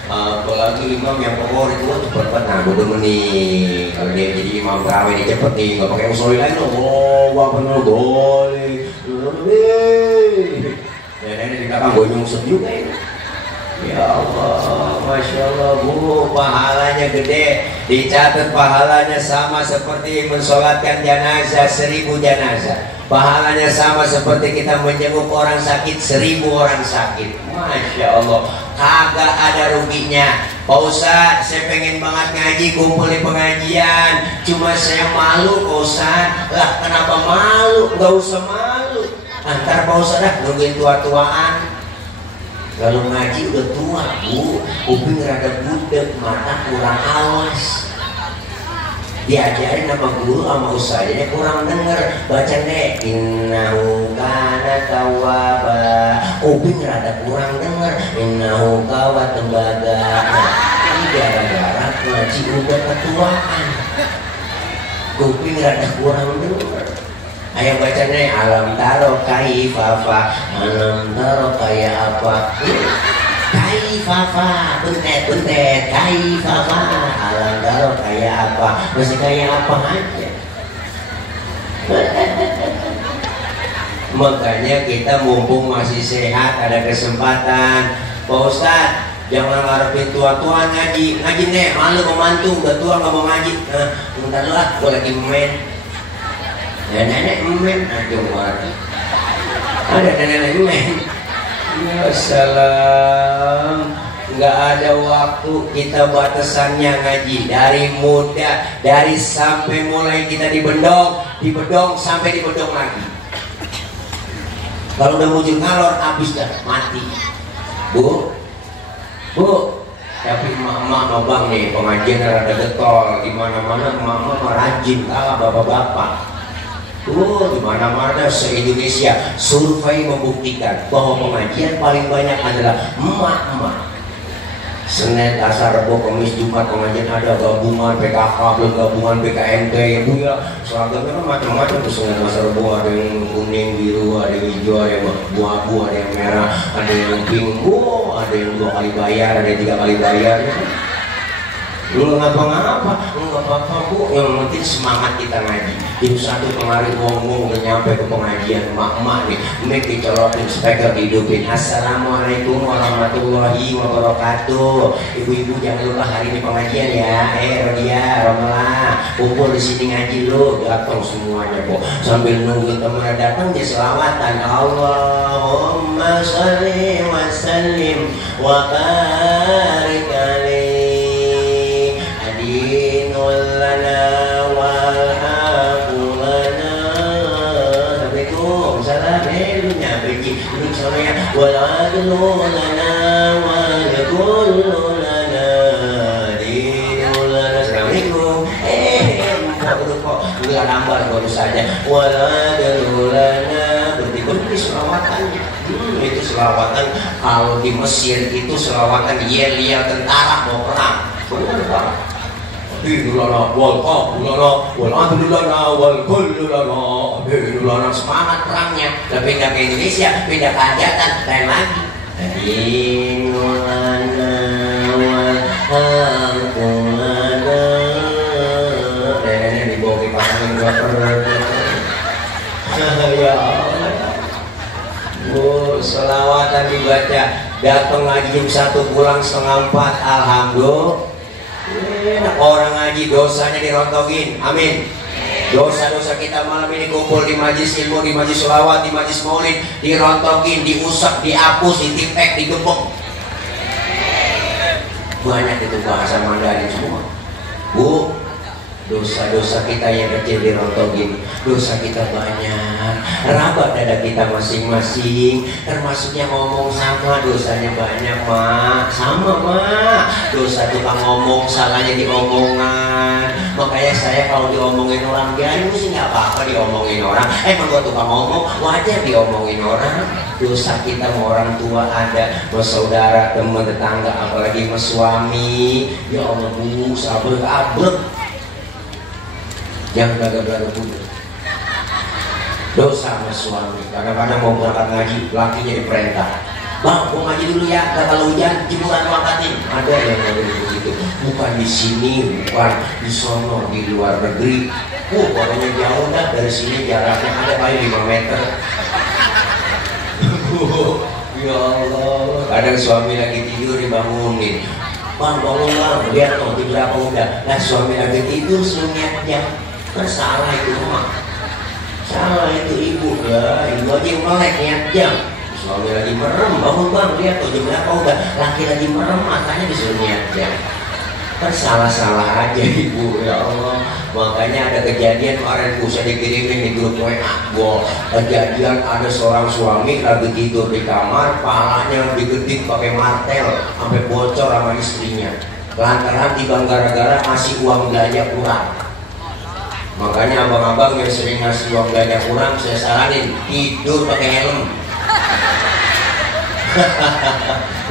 Apalagi imam yang favorit gua cepet banget, gue demen nih kalau dia jadi imam tarawih ini cepet nih, nggak pakai usul lagi loh. Wah bener boleh. Dan di belakang gue nyungsep juga ini. Ya Allah, Masya Allah bu, pahalanya gede. Dicatat pahalanya sama seperti mensolatkan jenazah 1000 jenazah. Pahalanya sama seperti kita menjenguk orang sakit 1000 orang sakit. Masya Allah, kagak ada ruginya. Pak Ustadz, saya pengen banget ngaji, kumpul di pengajian, cuma saya malu Pak Ustadz. Lah kenapa malu? Gak usah malu. Antar Pak Ustadz nungguin tua-tuaan. Kalau ngaji udah tua bu, kuping rada budek, mata kurang awas. Diajarin sama guru sama ustaznya kurang denger. Baca deh, innahu kana tawwaba. Kuping rada kurang denger, innahu kawa tembaga. Ini gara-gara ngaji udah ketuaan. kuping rada kurang denger. Ayo bacanya alam taro kaifafa, alam taro kayak apa? Kaifafa, bentet, kaifafa, alam taro kayak apa? Masih kayak apa aja. Makanya kita mumpung masih sehat, ada kesempatan, Pak Ustadz, jangan ngarepin tua-tua ngaji nih, malu membantu, udah tua nggak mau ngaji. Bentar lah, gue lagi main. Nenek men aja warna. Ada nenek men. Ya salam. Nggak ada waktu, kita batasannya ngaji dari muda, dari sampai mulai kita dibedong sampai dibedong lagi. Kalau udah muncul ngalor habis dah mati. Bu, tapi emak-emak abang nih pengajian rada getol, di mana-mana emak-emak rajin kalah bapak-bapak. Di mana-mana se-Indonesia survei membuktikan bahwa pengajian paling banyak adalah emak-emak. Senin, Selasa, Rabu, Kamis, Jumat pengajian ada gabungan PKK, belum gabungan PKMT ya Bu ya. Seragamnya kan macam-macam tuh. Senin, Selasa, Rabu ada yang kuning, biru, ada yang hijau, ada yang abu-abu, ada yang merah, ada yang pink, ada yang 2 kali bayar, ada yang 3 kali bayar ya. Lu nggak apa-apa Bu, yang penting semangat kita ngaji. Itu satu kemarin ngomong udah nyampe ke pengajian emak-emak nih, mic dicolokin, speaker dihidupin. Assalamualaikum warahmatullahi wabarakatuh. Ibu-ibu jangan lupa hari ini pengajian ya. Rodia, Romola, kumpul di sini ngaji lu, datang semuanya Bu. Sambil nunggu teman datang dia selawatan. Allahumma sholli wa sallim wa barik alaihi. والعدل لنا والكل لنا دين لنا. Assalamualaikum. Kok nggak nambah baru saja. Waladul lana, berarti selawatannya. Itu selawatan kalau di Mesir itu selawatan yel-yel tentara mau perang. Benar. Dinulana wal qulana wal adlulana wal kullulana. Dinulana semangat perangnya. Dan pindah ke Indonesia, pindah ke hajatan, lain lagi. Dinulana wal kullana. Nenek dibawa ke pasangan ya Allah. Selawatan dibaca, datang ngaji jam 1 pulang setengah 4. Alhamdulillah. Orang ngaji dosanya dirontogin, amin. Dosa-dosa kita malam ini kumpul di majlis ilmu, di majlis selawat, di majlis maulid, dirontogin, diusap, dihapus, ditipek, digembok. Banyak itu bahasa Mandarin semua. Bu, dosa-dosa kita yang kecil dirontogin, dosa kita banyak, rabat dada kita masing-masing, termasuknya ngomong sama, dosanya banyak mak, sama mak, dosa tukang ngomong, salahnya di omongan. Makanya saya kalau diomongin orang, biarin sih nggak apa-apa diomongin orang, emang gua tukang ngomong, wajar diomongin orang. Dosa kita sama orang tua ada, sama saudara, teman, tetangga, apalagi sama suami. Ya Allah Bu, sabrek-abrek. Yang belaga-belaga punya dosa sama suami. Kadang-kadang mau berangkat ngaji, lakinya diperintah, bang mau ngaji dulu ya, kalau hujan jemuran angkatin. Ada yang ngomong begitu. Bukan di sini, bukan di sono, di luar negeri. Warnanya jauh dah, dari sini jaraknya ada paling 5 meter. Ya Allah. Kadang suami lagi tidur dibangunin, bang bangun bang, lihat tuh di berapa udah. Nah suami lagi tidur suruh niat jam. Kan salah itu mah, salah itu ibu ya, ibu aja yang melek niat jam. Suami lagi merem, bangun bang, lihat tuh jam berapa udah. Laki lagi merem, makanya disuruh niat jam. Kan salah-salah aja ibu, ya Allah. Makanya ada kejadian kemarin bisa dikirimin di grup WA. Kejadian ada seorang suami lagi tidur di kamar, palanya digedik pakai martel sampai bocor sama istrinya. Lantaran tiba gara-gara masih uang belanja kurang. Makanya abang-abang yang sering ngasih uang belanja kurang, saya saranin tidur pakai helm.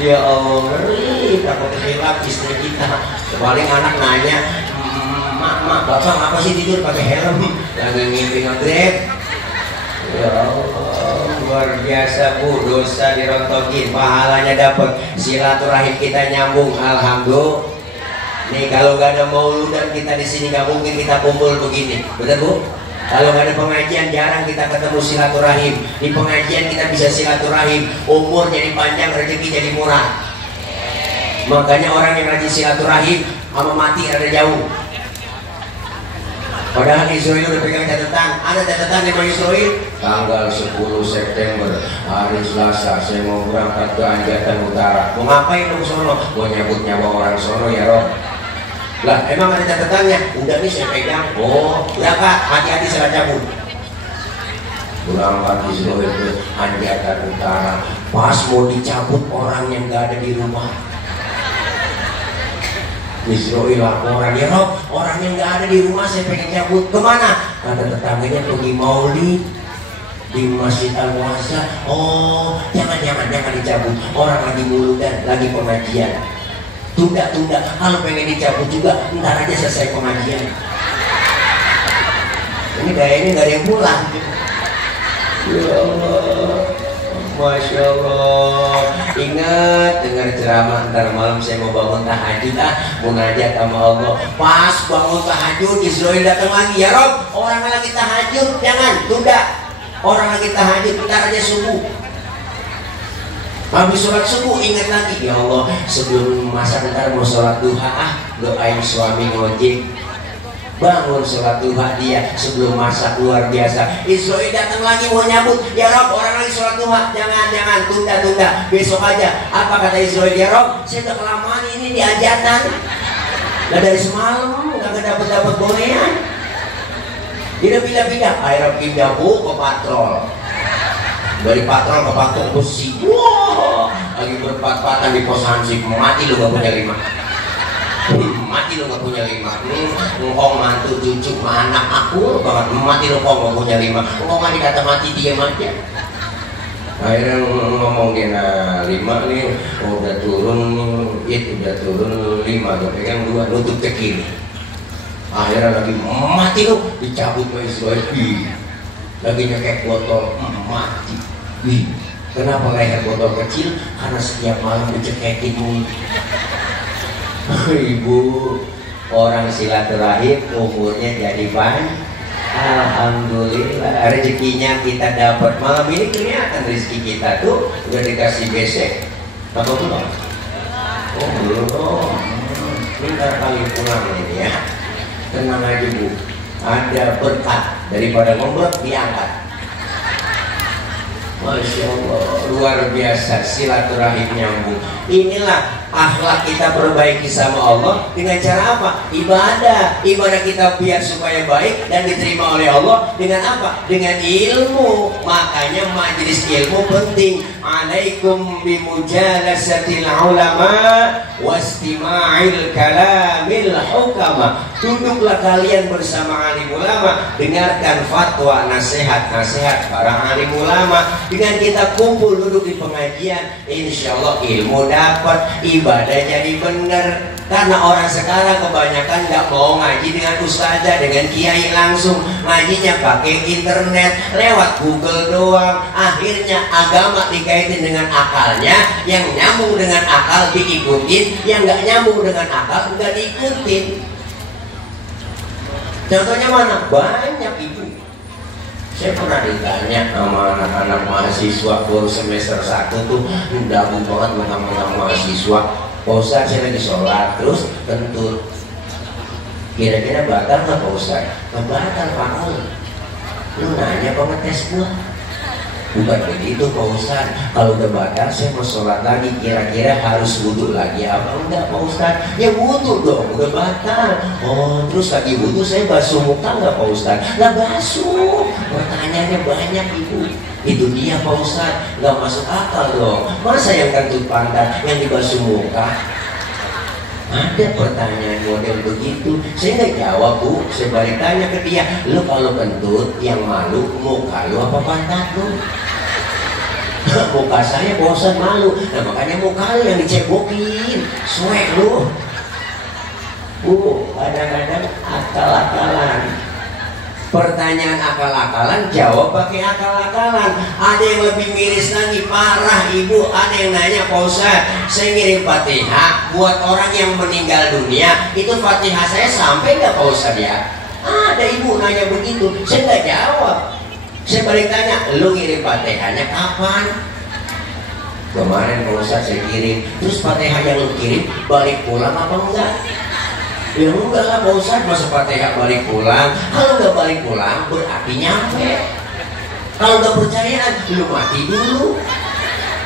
Ya Allah, ngeri, takut hilap istri kita. Paling anak nanya, mak, bapak apa sih tidur pakai helm? Lagi ngimpi nge-grab. Ya Allah, luar biasa Bu, dosa dirontokin, pahalanya dapat, silaturahim kita nyambung, alhamdulillah. Nih kalau gak ada mauludan kita di sini gak mungkin kita kumpul begini, betul Bu? Kalau gak ada pengajian jarang kita ketemu silaturahim. Di pengajian kita bisa silaturahim, umur jadi panjang, rezeki jadi murah. Makanya orang yang rajin silaturahim sama mati ada jauh. Padahal Israel udah pegang catatan, ada catatan yang Israel tanggal 10 September hari Selasa saya mau berangkat ke Anjatan Utara. Mau ngapain lu sono? Mau nyabut nyawa orang sono ya Rob. Lah emang ada catatannya? Udah nih saya pegang. Oh berapa? Hati-hati salah cabut. Berangkat Israel ke Anjatan Utara. Pas mau dicabut orang yang gak ada di rumah. Israel laporan, ya Rob, orang yang gak ada di rumah saya pengen cabut. Kemana? Kata tetangganya pergi maulid di Masjid Al-Muasa. Oh, jangan dicabut. Orang lagi muludan, lagi pengajian. Tunda. Kalau pengen dicabut juga, ntar aja selesai pengajian. Ini kayaknya gak ada yang pulang. Ya Allah, Masya Allah. Ingat dengar ceramah ntar malam saya mau bangun tahajud munajat sama Allah. Pas bangun tahajud Israel datang lagi, ya Rob, orang lagi tahajud jangan tunda. Orang lagi tahajud ntar aja subuh. Habis sholat subuh ingat lagi, ya Allah sebelum masa ntar mau sholat duha doain suami ngojek. Bangun sholat duha dia sebelum masak, luar biasa. Israel datang lagi mau nyambut, ya Rob orang lagi sholat duha, jangan tunda, besok aja. Apa kata Israel? Ya Rob saya udah kelamaan ini di Anjatan, nah dari semalam gak dapet golean. Dia pindah akhirnya pindah Bu ke patrol, dari patrol ke patrol besi. Wow, lagi berpat-patan di pos hansip, mati lu gak punya 5. Mati lo gak punya 5. Engkong mantu cucu anak aku banget. Mati lo kok gak punya 5. Engkong gak dikata mati diam aja. Akhirnya ngomong dia, nah 5 nih udah turun, udah turun 5 tuh pegang 2 nutup ke kiri. Akhirnya lagi mati lo dicabut ke Israel. Lagi nyekek botol mati. Kenapa leher botol kecil? Karena setiap malam dicekekin. Ibu orang silaturahim umurnya jadi panjang. Alhamdulillah rezekinya kita dapat malam ini, kelihatan rezeki kita tuh udah dikasih besek. Apa tuh Bang? Oh belum. Bentar kali pulang ini ya. Tenang aja Bu. Ada berkat daripada ngomong diangkat. Masya Allah, luar biasa silaturahim nyambung. Inilah akhlak kita perbaiki sama Allah dengan cara apa? Ibadah kita biar supaya baik dan diterima oleh Allah dengan apa? Dengan ilmu. Makanya majelis ilmu penting. Alaikum bimujalasatil ulama wastima'il kalamil hukama. Duduklah kalian bersama alim ulama, dengarkan fatwa, nasihat para alim ulama. Dengan kita kumpul duduk di pengajian, insya Allah ilmu dapat, ibadah jadi benar. Karena orang sekarang kebanyakan nggak mau ngaji dengan ustazah, dengan kiai langsung, ngajinya pakai internet, lewat Google doang. Akhirnya agama dikaitin dengan akalnya, yang nyambung dengan akal diikutin, yang nggak nyambung dengan akal nggak diikutin. Contohnya mana? Banyak Ibu. Saya pernah ditanya sama anak-anak mahasiswa baru semester 1 tuh, dagu banget mentang-mentang mahasiswa. Pak Ustadz saya lagi sholat terus kentut, kira-kira batal nggak Pak Ustadz? Nggak batal Pak. Lu nanya apa ngetes gua? Bukan begitu Pak Ustadz. Kalau udah batal saya mau sholat lagi, kira-kira harus wudhu lagi apa enggak Pak Ustadz? Ya wudhu dong, udah batal. Oh terus lagi wudhu saya basuh muka nggak Pak Ustadz? Nggak basuh. Pertanyaannya banyak Ibu. Itu dia Pak Ustadz, nggak masuk akal dong. Masa yang kentut pantat yang dibasuh muka? Ada pertanyaan model begitu, saya nggak jawab Bu. Saya balik tanya ke dia, lu kalau kentut yang malu muka lu apa pantat lu? Muka saya bosan malu, nah makanya muka lu yang dicebokin, suek lu. kadang-kadang akal-akalan. Pertanyaan akal-akalan, jawab pakai akal-akalan. Ada yang lebih miris lagi, parah ibu. Ada yang nanya, Pak Ustadz, saya ngirim Fatihah buat orang yang meninggal dunia, itu Fatihah saya sampai nggak Pak Ustadz ya? Ada ibu nanya begitu, saya nggak jawab. Saya balik tanya, lu ngirim Fatihahnya kapan? Kemarin Pak Ustadz saya kirim. Terus Fatihah yang lu kirim balik pulang apa enggak? Ya enggak lah Pak Ustadz, masa Fatihah balik pulang? Kalau nggak balik pulang berarti nyampe. Kalau nggak percaya, lu mati dulu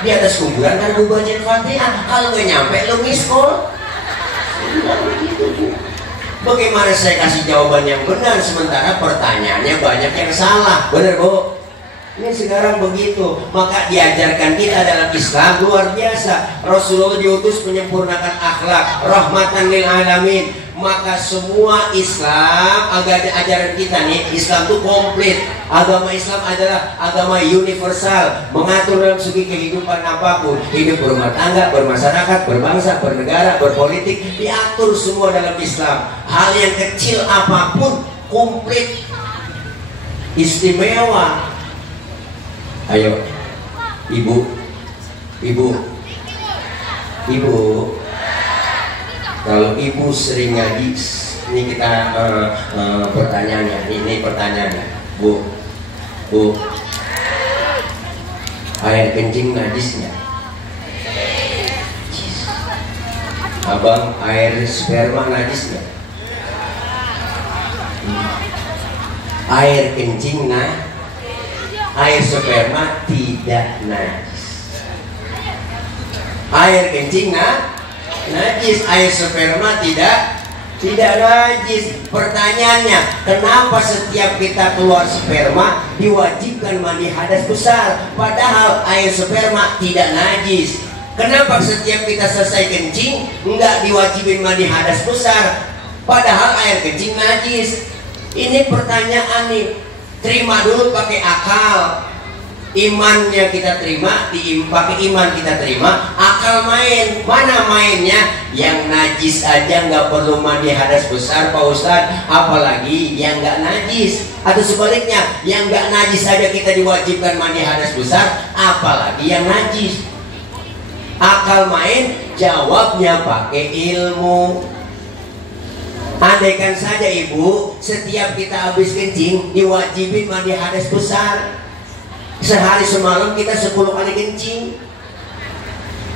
di atas kuburan kan gue bacain Fatihah. Kalau nggak nyampe lu miss call. Bagaimana saya kasih jawaban yang benar sementara pertanyaannya banyak yang salah? Benar Bu? Ini sekarang begitu. Maka diajarkan kita dalam Islam luar biasa. Rasulullah diutus menyempurnakan akhlak, rahmatan lil alamin. Maka semua Islam, ajaran kita nih, Islam itu komplit. Agama Islam adalah agama universal, mengatur dalam segi kehidupan apapun, hidup berumah tangga, bermasyarakat, berbangsa, bernegara, berpolitik, diatur semua dalam Islam. Hal yang kecil apapun komplit, istimewa. Ayo, ibu, kalau ibu sering ngaji, ini kita pertanyaannya, ini pertanyaannya, bu, air kencing najisnya, abang air sperma najisnya, air kencing air sperma tidak najis. Air kencing najis, air sperma tidak najis. Pertanyaannya, kenapa setiap kita keluar sperma diwajibkan mandi hadas besar, padahal air sperma tidak najis? Kenapa setiap kita selesai kencing enggak diwajibin mandi hadas besar, padahal air kencing najis? Ini pertanyaan nih. Terima dulu pakai akal. Imannya kita terima, pakai iman kita terima. Akal main, mana mainnya? Yang najis aja nggak perlu mandi hadas besar Pak Ustadz, apalagi yang nggak najis. Atau sebaliknya, yang nggak najis saja kita diwajibkan mandi hadas besar, apalagi yang najis. Akal main, jawabnya pakai ilmu. Andaikan saja ibu, setiap kita habis kencing diwajibin mandi hadas besar, sehari semalam kita 10 kali kencing,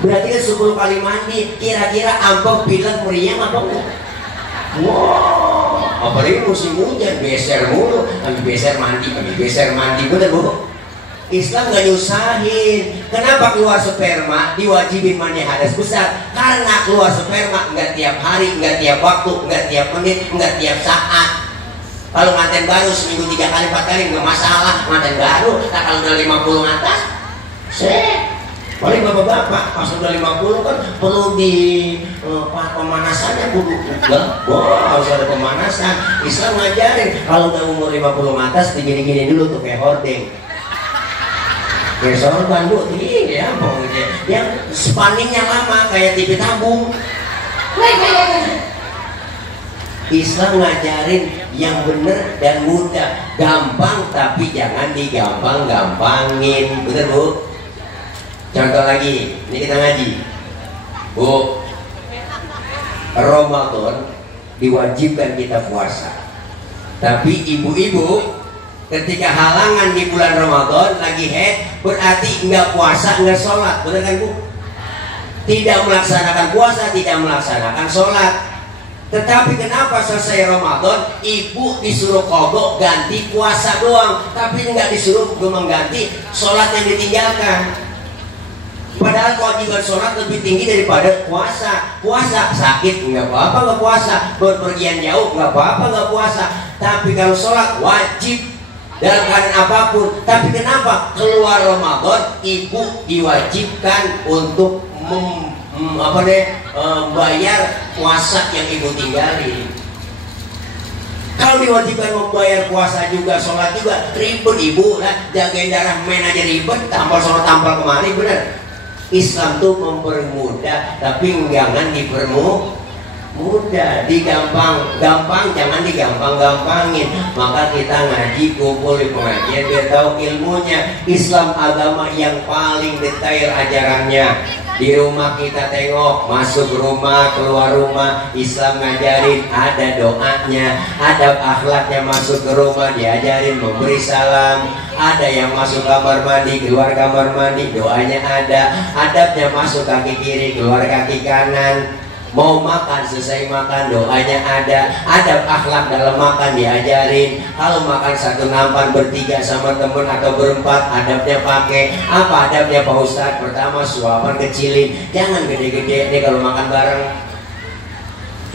berarti kan 10 kali mandi. Kira-kira amplop pilek meriang apa enggak? Wow, apalagi musim hujan, beser mulu, ambil beser mandi, bener Bu? Islam gak nyusahin. Kenapa keluar sperma diwajibin mandi hadas besar? Karena keluar sperma nggak tiap hari, nggak tiap waktu, nggak tiap menit, nggak tiap saat. Kalau nganten baru seminggu 3 kali 4 kali nggak masalah, nganten baru. Nah kalau udah 50 atas, paling bapak-bapak pas udah 50 kan perlu di pemanasannya kudu harus ada pemanasan. Islam ngajarin kalau udah umur 50 atas digini-gini dulu tuh kayak hording. Ya sorban Bu, ini ya pokoknya yang spanningnya lama kayak TV tabung. Islam ngajarin yang bener dan mudah, gampang tapi jangan digampang-gampangin, bener Bu? Contoh lagi, ini kita ngaji, Bu. Ramadan diwajibkan kita puasa, tapi ibu-ibu ketika halangan di bulan Ramadan lagi haid, berarti nggak puasa, nggak sholat, benar kan Bu? Tidak melaksanakan puasa, tidak melaksanakan sholat. Tetapi kenapa selesai Ramadan ibu disuruh qadha ganti puasa doang, tapi nggak disuruh mengganti sholat yang ditinggalkan? Padahal kewajiban sholat lebih tinggi daripada puasa. Puasa sakit nggak apa-apa nggak puasa, berpergian jauh nggak apa-apa nggak puasa, tapi kalau sholat wajib dalam keadaan apapun. Tapi kenapa keluar Ramadan ibu diwajibkan untuk membayar puasa yang ibu tinggali? Kalau diwajibkan membayar puasa juga, sholat juga, ribet ibu lah, jagain darah main aja ribet, tampal sholat tampal kemari, bener? Islam tuh mempermudah, tapi jangan mudah. Gampang jangan digampang-gampangin. Maka kita ngaji, kumpul di pengajian biar tahu ilmunya. Islam agama yang paling detail ajarannya. Di rumah kita tengok, masuk rumah, keluar rumah, Islam ngajarin, ada doanya, adab akhlaknya. Masuk ke rumah diajarin memberi salam. Ada yang masuk kamar mandi, keluar kamar mandi, doanya ada. Adabnya masuk kaki kiri, keluar kaki kanan. Mau makan, selesai makan, doanya ada. Adab akhlak dalam makan diajarin. Kalau makan satu nampan bertiga sama temen atau berempat, adabnya pakai apa? Adabnya Pak Ustadz, pertama suapan kecilin, jangan gede-gede nih kalau makan bareng.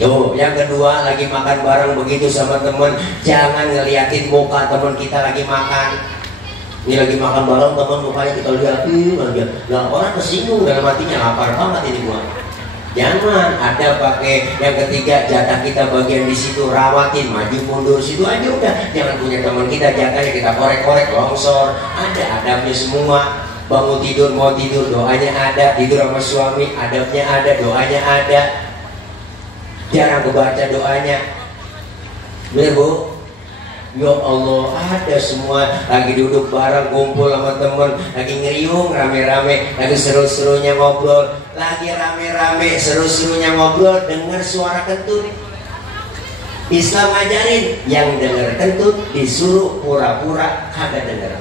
Yo, yang kedua lagi makan bareng begitu sama temen, jangan ngeliatin muka temen kita lagi makan. Ini lagi makan bareng temen, mukanya kita liatin aja. Nah, orang kesinggung dalam hatinya, lapar banget ini gua. Jangan. Ada pakai. Yang ketiga, jatah kita bagian di situ, rawatin, maju mundur situ aja udah. Jangan punya teman kita jatahnya kita korek-korek, longsor. Ada adabnya semua. Bangun tidur, mau tidur, doanya ada. Tidur sama suami, adabnya ada, doanya ada. Jarang kebaca doanya. Bener Bu? Ya Allah, ada semua. Lagi duduk bareng, kumpul sama temen, lagi ngeriung rame-rame, lagi seru-serunya ngobrol, lagi rame-rame seru-serunya ngobrol, dengar suara kentut. Islam ngajarin, yang denger kentut disuruh pura-pura kagak denger.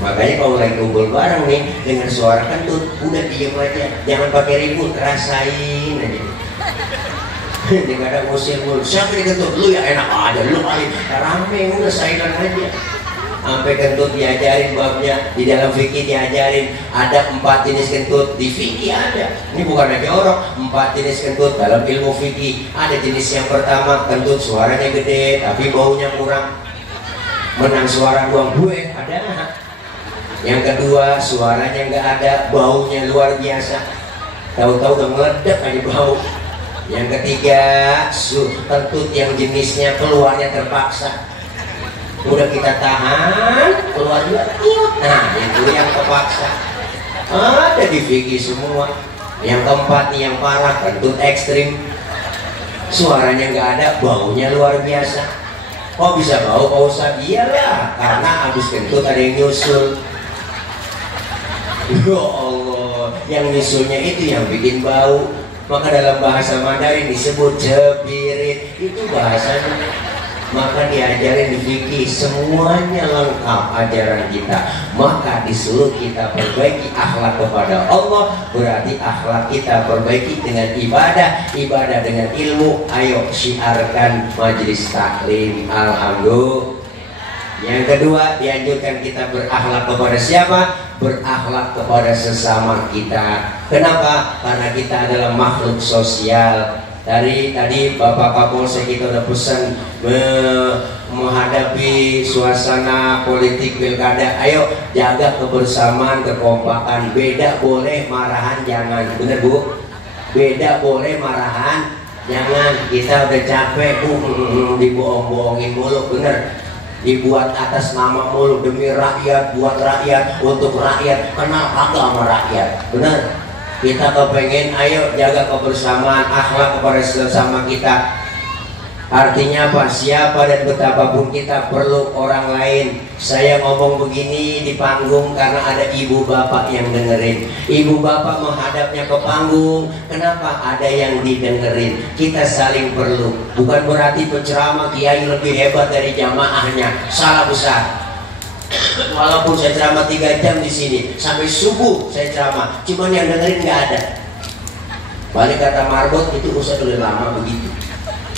Makanya kalau lagi kumpul bareng nih, dengar suara kentut, udah diem aja, jangan pakai ribut, rasain aja. Ini gak ada ngusir-ngusir, siapa yang kentut? Lu ya enak aja, lu kali rame, udah silent aja. Sampai kentut diajarin babnya. Di dalam fikih diajarin ada 4 jenis kentut. Di fikih ada, ini bukan aja orang, 4 jenis kentut dalam ilmu fikih. Ada jenis yang pertama, kentut suaranya gede tapi baunya kurang, menang suara doang, gue ada. Yang kedua, suaranya nggak ada, baunya luar biasa, tahu-tahu udah meledak aja bau. Yang ketiga, kentut yang jenisnya keluarnya terpaksa, udah kita tahan, keluar juga. Nah, itu yang terpaksa. Ada di fikih semua. Yang keempat nih yang parah, kentut ekstrim, suaranya nggak ada, baunya luar biasa. Kok bisa bau Pak Ustadz? Iyalah, karena habis kentut ada yang nyusul. Ya Allah, yang nyusulnya itu yang bikin bau. Maka dalam bahasa Mandarin disebut jepirit, itu bahasanya. Maka diajarin di fikih, semuanya lengkap ajaran kita. Maka disuruh kita perbaiki akhlak kepada Allah, berarti akhlak kita perbaiki dengan ibadah, ibadah dengan ilmu. Ayo syiarkan majelis taklim. Alhamdulillah. Yang kedua, dianjurkan kita berakhlak kepada siapa? Berakhlak kepada sesama kita. Kenapa? Karena kita adalah makhluk sosial. Tadi Bapak Kapolsek kita udah pesan menghadapi suasana politik pilkada. Ayo jaga kebersamaan, kekompakan. Beda boleh, marahan jangan. Bener Bu? Beda boleh, marahan jangan. Kita udah capek dibohong-bohongin mulu. Bener? Dibuat atas nama mulu, demi rakyat, buat rakyat, untuk rakyat, kenal kagak sama rakyat. Bener? Kita kepengen, ayo jaga kebersamaan, akhlak kepada sesama kita. Artinya apa? Siapa dan betapapun kita perlu orang lain. Saya ngomong begini di panggung karena ada ibu bapak yang dengerin. Ibu bapak menghadapnya ke panggung. Kenapa? Ada yang didengerin. Kita saling perlu. Bukan berarti penceramah kiai lebih hebat dari jamaahnya. Salah besar. Walaupun saya ceramah 3 jam di sini, sampai subuh saya ceramah, cuman yang dengerin nggak ada. Balik kata Marbot, itu usah udah lama begitu.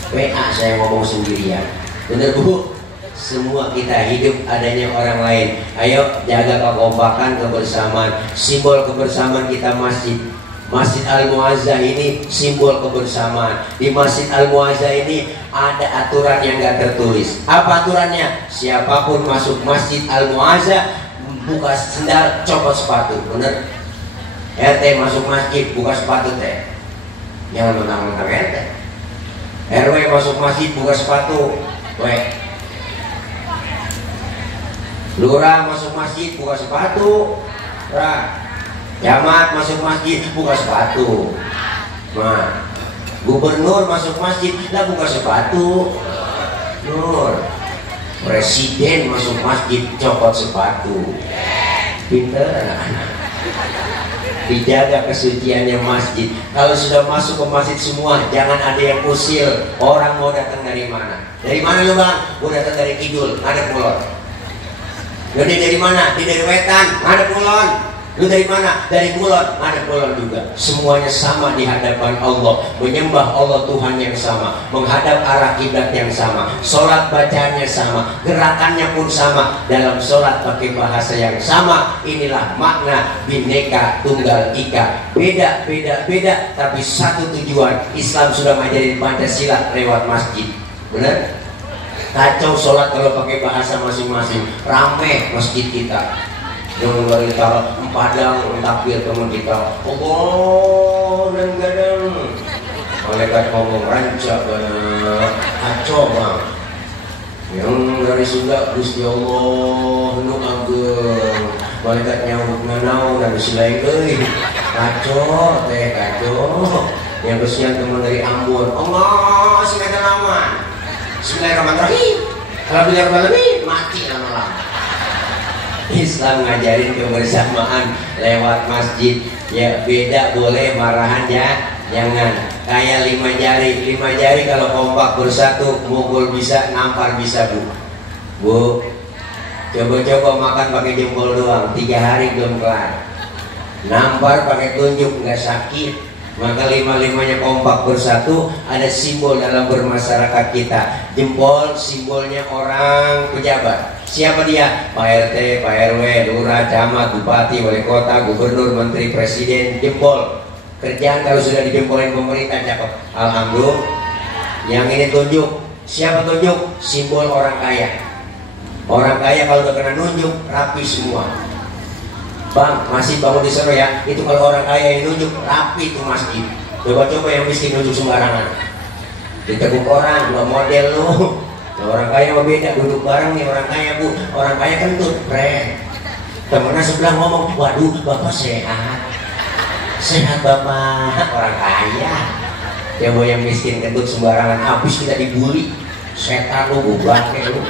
PA saya ngomong sendirian. Bener Bu? Semua kita hidup adanya orang lain. Ayo jaga kekompakan, kebersamaan. Simbol kebersamaan kita masjid. Masjid Al-Muazzah ini simbol kebersamaan. Di Masjid Al-Muazzah ini ada aturan yang gak tertulis. Apa aturannya? Siapapun masuk Masjid Al-Muazzah, buka sendal, copot sepatu. Bener? RT masuk masjid, buka sepatu teh. Jangan mentang-mentang RT. RW masuk masjid, buka sepatu. Lurah masuk masjid, buka sepatu. Jamaat masuk masjid, buka sepatu. Nah, Gubernur masuk masjid lah buka sepatu. Nur. Presiden masuk masjid copot sepatu. Pinter anak-anak. Dijaga kesuciannya masjid. Kalau sudah masuk ke masjid semua, jangan ada yang usil. Orang mau datang dari mana? Dari mana lu bang? Gue datang dari kidul, ada kulon. Lu dari mana? Dia dari wetan, ada kulon. Lu dari mana? Dari kulon, ada kulon juga. Semuanya sama di hadapan Allah, menyembah Allah Tuhan yang sama, menghadap arah kiblat yang sama, sholat bacaannya sama, gerakannya pun sama, dalam sholat pakai bahasa yang sama. Inilah makna Bhinneka Tunggal Ika. Beda, tapi satu tujuan. Islam sudah ngajarin Pancasila lewat masjid. Benar? Kacau sholat kalau pakai bahasa masing-masing. Rame masjid kita. Yang dari taruh padang takbir teman kita. Oh, dan gadang. Malaikat ngomong rancak kacau bang. Yang dari Sunda Gusti Allah nu ageng. Malaikat nyambut nganau dan selain euy. Kacau teh kacau. Yang kesian teman dari Ambon. Allah singkat lama. Bismillahirrahmanirrahim. Alhamdulillahirrahmanirrahim. Mati lama-lama. Islam ngajarin kebersamaan lewat masjid. Ya beda boleh, marahan ya jangan. Kayak 5 jari kalau kompak bersatu, mukul bisa, nampar bisa bu. Coba-coba makan pakai jempol doang, 3 hari belum kelar. Nampar pakai tunjuk nggak sakit. Maka 5-5-nya kompak bersatu. Ada simbol dalam bermasyarakat kita. Jempol simbolnya orang pejabat. Siapa dia? Pak RT, Pak RW, lurah, camat, bupati, wali kota, gubernur, menteri, presiden. Jempol. Kerjaan kalau sudah dijempolin pemerintah cakep. Alhamdulillah. Yang ini tunjuk. Siapa tunjuk? Simbol orang kaya. Orang kaya kalau udah kena nunjuk rapi semua. Bang, masih bangun di sana ya. Itu kalau orang kaya yang nunjuk rapi itu masjid. Coba-coba yang miskin nunjuk sembarangan. Diteguk orang, lo model lu. Nah, orang kaya mah beda, duduk bareng nih orang kaya bu. Orang kaya kentut, keren. Temennya sebelah ngomong, waduh bapak sehat. Sehat bapak, orang kaya. Coba yang miskin kentut sembarangan, habis kita dibully. Setan lu, bangke lu.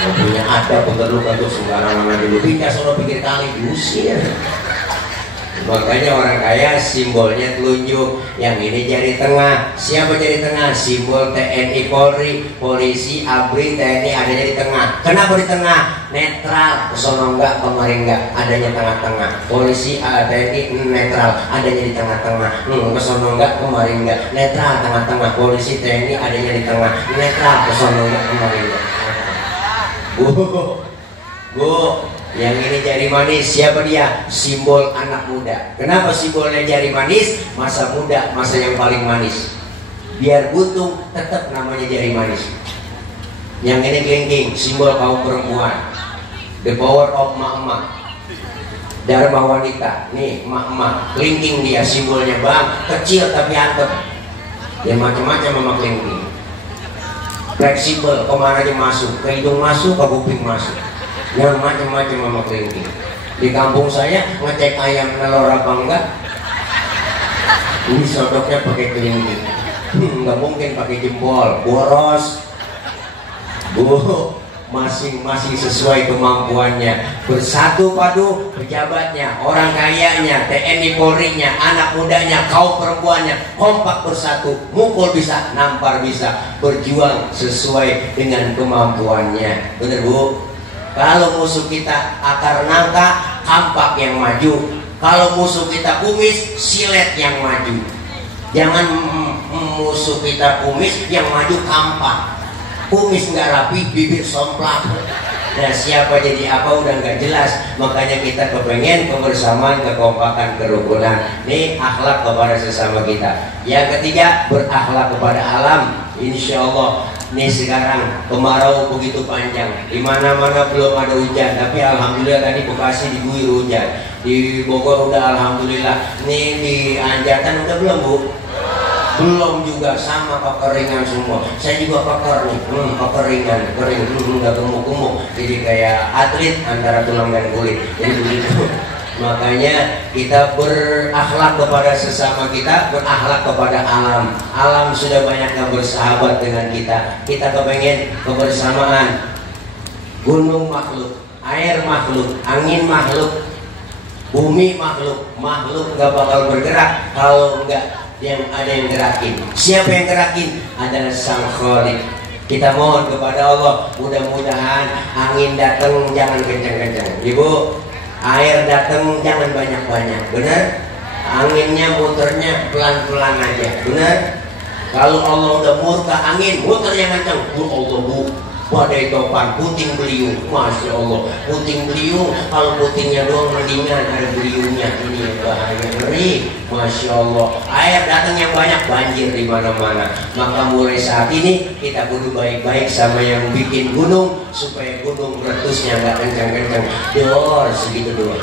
Mau punya ada pengeruk atau sembarangan aja lu pindah sono pikir kali diusir. Makanya orang kaya simbolnya telunjuk. Yang ini jari tengah. Siapa jari tengah? Simbol TNI Polri, polisi, ABRI, TNI adanya di tengah. Kenapa di tengah? Netral, sono enggak, kemarin enggak, adanya tengah-tengah. Polisi, TNI netral, adanya di tengah-tengah. Kesono enggak, kemarin enggak, netral, tengah-tengah. Polisi, TNI adanya di tengah, netral, kesono enggak, kemarin enggak. Bu, yang ini jari manis, siapa dia? Simbol anak muda. Kenapa simbolnya jari manis? Masa muda, masa yang paling manis. Biar buntung, tetap namanya jari manis. Yang ini kelingking, simbol kaum perempuan. The power of mak-mak. Dharma wanita. Nih, mak-mak. Kelingking dia simbolnya bang, kecil tapi antep. Ya macam-macam mama kelingking. Fleksibel, kemana aja masuk, ke hidung masuk, ke kuping masuk. Yang macam-macam sama kelingking. Di kampung saya ngecek ayam telur apa enggak, ini sodoknya pakai kelingking. Nggak mungkin pakai jempol, boros. Bu, masing-masing sesuai kemampuannya. Bersatu padu pejabatnya, orang kayanya, TNI Polri-nya, anak mudanya, kaum perempuannya, kompak bersatu, mukul bisa, nampar bisa, berjuang sesuai dengan kemampuannya. Bener bu? Kalau musuh kita akar nangka, kampak yang maju. Kalau musuh kita kumis, silet yang maju. Jangan musuh kita kumis, yang maju kampak. Kumis nggak rapi, bibir somplak. Nah siapa jadi apa udah nggak jelas. Makanya kita kepengen kebersamaan, kekompakan, kerukunan. Nih akhlak kepada sesama kita. Yang ketiga, berakhlak kepada alam. Insya Allah. Nih sekarang kemarau begitu panjang, di mana-mana belum ada hujan, tapi alhamdulillah tadi Bekasi diguyur hujan, di Bogor udah alhamdulillah. Nih di Anjatan udah belum bu? Belum juga, sama kekeringan semua. Saya juga keker nih, kekeringan, kering, nggak gemuk-gemuk, jadi kayak atlet antara tulang dan kulit. Jadi begitu. Makanya kita berakhlak kepada sesama kita, berakhlak kepada alam. Alam sudah banyak yang bersahabat dengan kita. Kita kepengen kebersamaan. Gunung makhluk, air makhluk, angin makhluk, bumi makhluk. Makhluk nggak bakal bergerak kalau nggak yang ada yang gerakin. Siapa yang gerakin? Adalah Sang Khaliq. Kita mohon kepada Allah, mudah-mudahan angin datang jangan kencang-kencang. Ibu, air datang jangan banyak-banyak. Benar? Anginnya muternya pelan-pelan aja. Benar? Kalau Allah udah murka angin, muternya kencang. Allah bu, badai topan, puting beliung. Masya Allah, puting beliung. Kalau putingnya doang mendingan ada beliungnya. Ini bahaya ngeri. Masya Allah, air datang yang banyak, banjir di mana-mana. Maka mulai saat ini kita kudu baik-baik sama yang bikin gunung supaya gunung meletusnya nggak kencang-kencang. Dor segitu doang.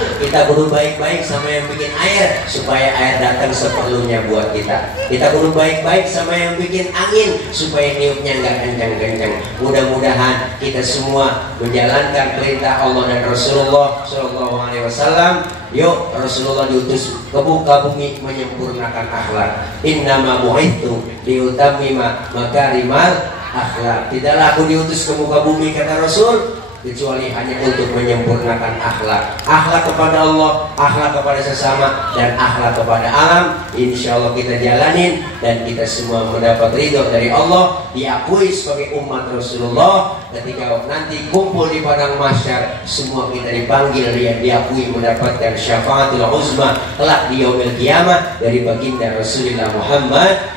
Kita kudu baik-baik sama yang bikin air supaya air datang seperlunya buat kita. Kita kudu baik-baik sama yang bikin angin supaya niupnya nggak kencang-kencang. Mudah-mudahan kita semua menjalankan perintah Allah dan Rasulullah Shallallahu Alaihi Wasallam. Yuk, Rasulullah diutus ke muka bumi menyempurnakan akhlak. Innama bu'ithu liutammima makarimal akhlak. Tidaklah aku diutus ke muka bumi, kata Rasul, kecuali hanya untuk menyempurnakan akhlak. Akhlak kepada Allah, akhlak kepada sesama, dan akhlak kepada alam. Insya Allah kita jalanin dan kita semua mendapat ridho dari Allah, diakui sebagai umat Rasulullah. Ketika nanti kumpul di padang mahsyar, semua kita dipanggil, diakui mendapatkan syafaatul uzma kelak di yaumil qiyamah dari baginda Rasulullah Muhammad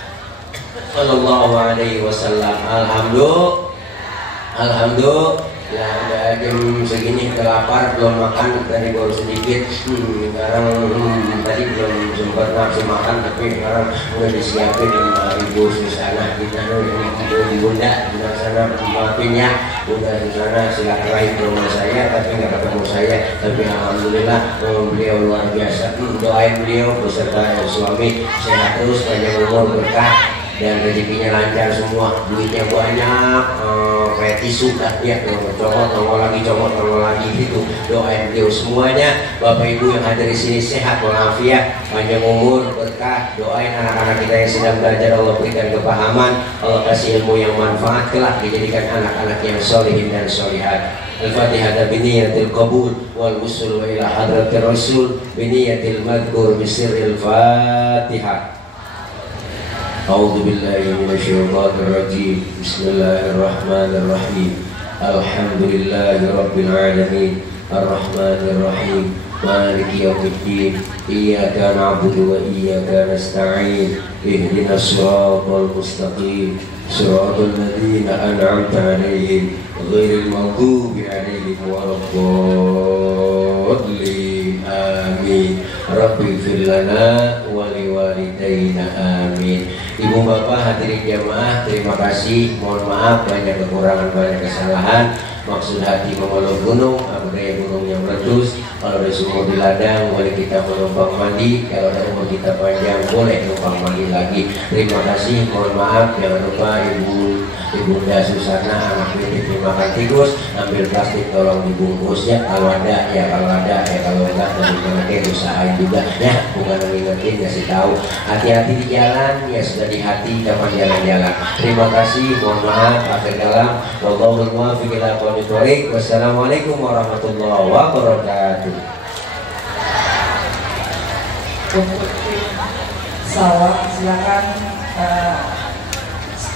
sallallahu alaihi wasallam. Alhamdulillah. Ya udah jam segini kelapar, belum makan, tadi baru sedikit. Sekarang tadi belum sempat nafsu makan, tapi sekarang udah disiapin sama Ibu Susana. Kita di Bunda di sana maafin ya, udah di sana silaturahim ke rumah saya, tapi nggak ketemu saya. Tapi alhamdulillah beliau luar biasa. Doain beliau beserta suami sehat terus, panjang umur, berkah, dan rezekinya lancar semua, duitnya banyak, kayak tisu lah ya, congol lagi gitu. Doain beliau semuanya, Bapak Ibu yang hadir di sini sehat walafiat, panjang umur, berkah. Doain anak-anak kita yang sedang belajar, Allah berikan kepahaman, Allah kasih ilmu yang manfaat, kelak dijadikan anak-anak yang solihin dan solihat. Al-Fatihah biniyatil qabul wal wusul ila hadratir rasul biniyatil madkur bisirril Fatihah. A'udzu billahi minasyaitonir rajim. Bismillahirrahmanirrahim. Alhamdulillahi rabbil alamin. Arrahmanir rahim. Maliki yaumiddin. Iyyaka na'budu wa iyyaka nasta'in. Ihdinas siratal mustaqim. Siratal ladzina an'amta 'alaihim ghairil maghdubi 'alaihim waladdallin. Amin. Rabbighfir lana wa liwalidayna. Amin. Ibu bapak hadirin jamaah, terima kasih. Mohon maaf banyak kekurangan, banyak kesalahan. Maksud hati memeluk gunung, budaya gunung yang meletus. Kalau ada sumur di ladang, boleh kita menumpang mandi. Kalau ada umur kita panjang, boleh numpang mandi lagi. Terima kasih. Mohon maaf. Jangan lupa Ibunda Susana, anak ini dimakan tikus, ambil plastik tolong dibungkus ya. Kalau ada ya, kalau enggak nanti usahain juga ya. Bukan ngingetin, kasih tahu. Hati-hati di jalan ya, sudah di hati kapan jalan-jalan. Terima kasih. Mohon maaf. Akhir kalam. Wallahul muwaffiq ila aqwamit thoriq. Wassalamualaikum warahmatullahi wabarakatuh. Salam, silakan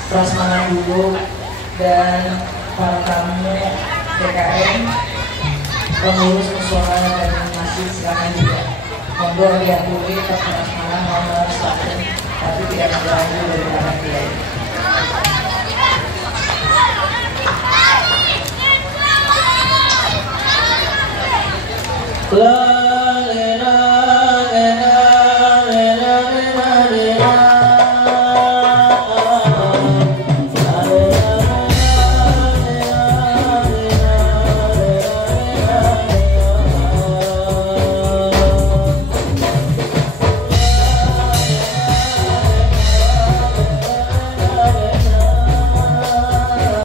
prasmanan dulu, dan para tamu DKM, pengurus musyola dan masjid silakan juga. Monggo diakui prasmanan nomor 1, tapi tidak mengganggu dari para kiai. La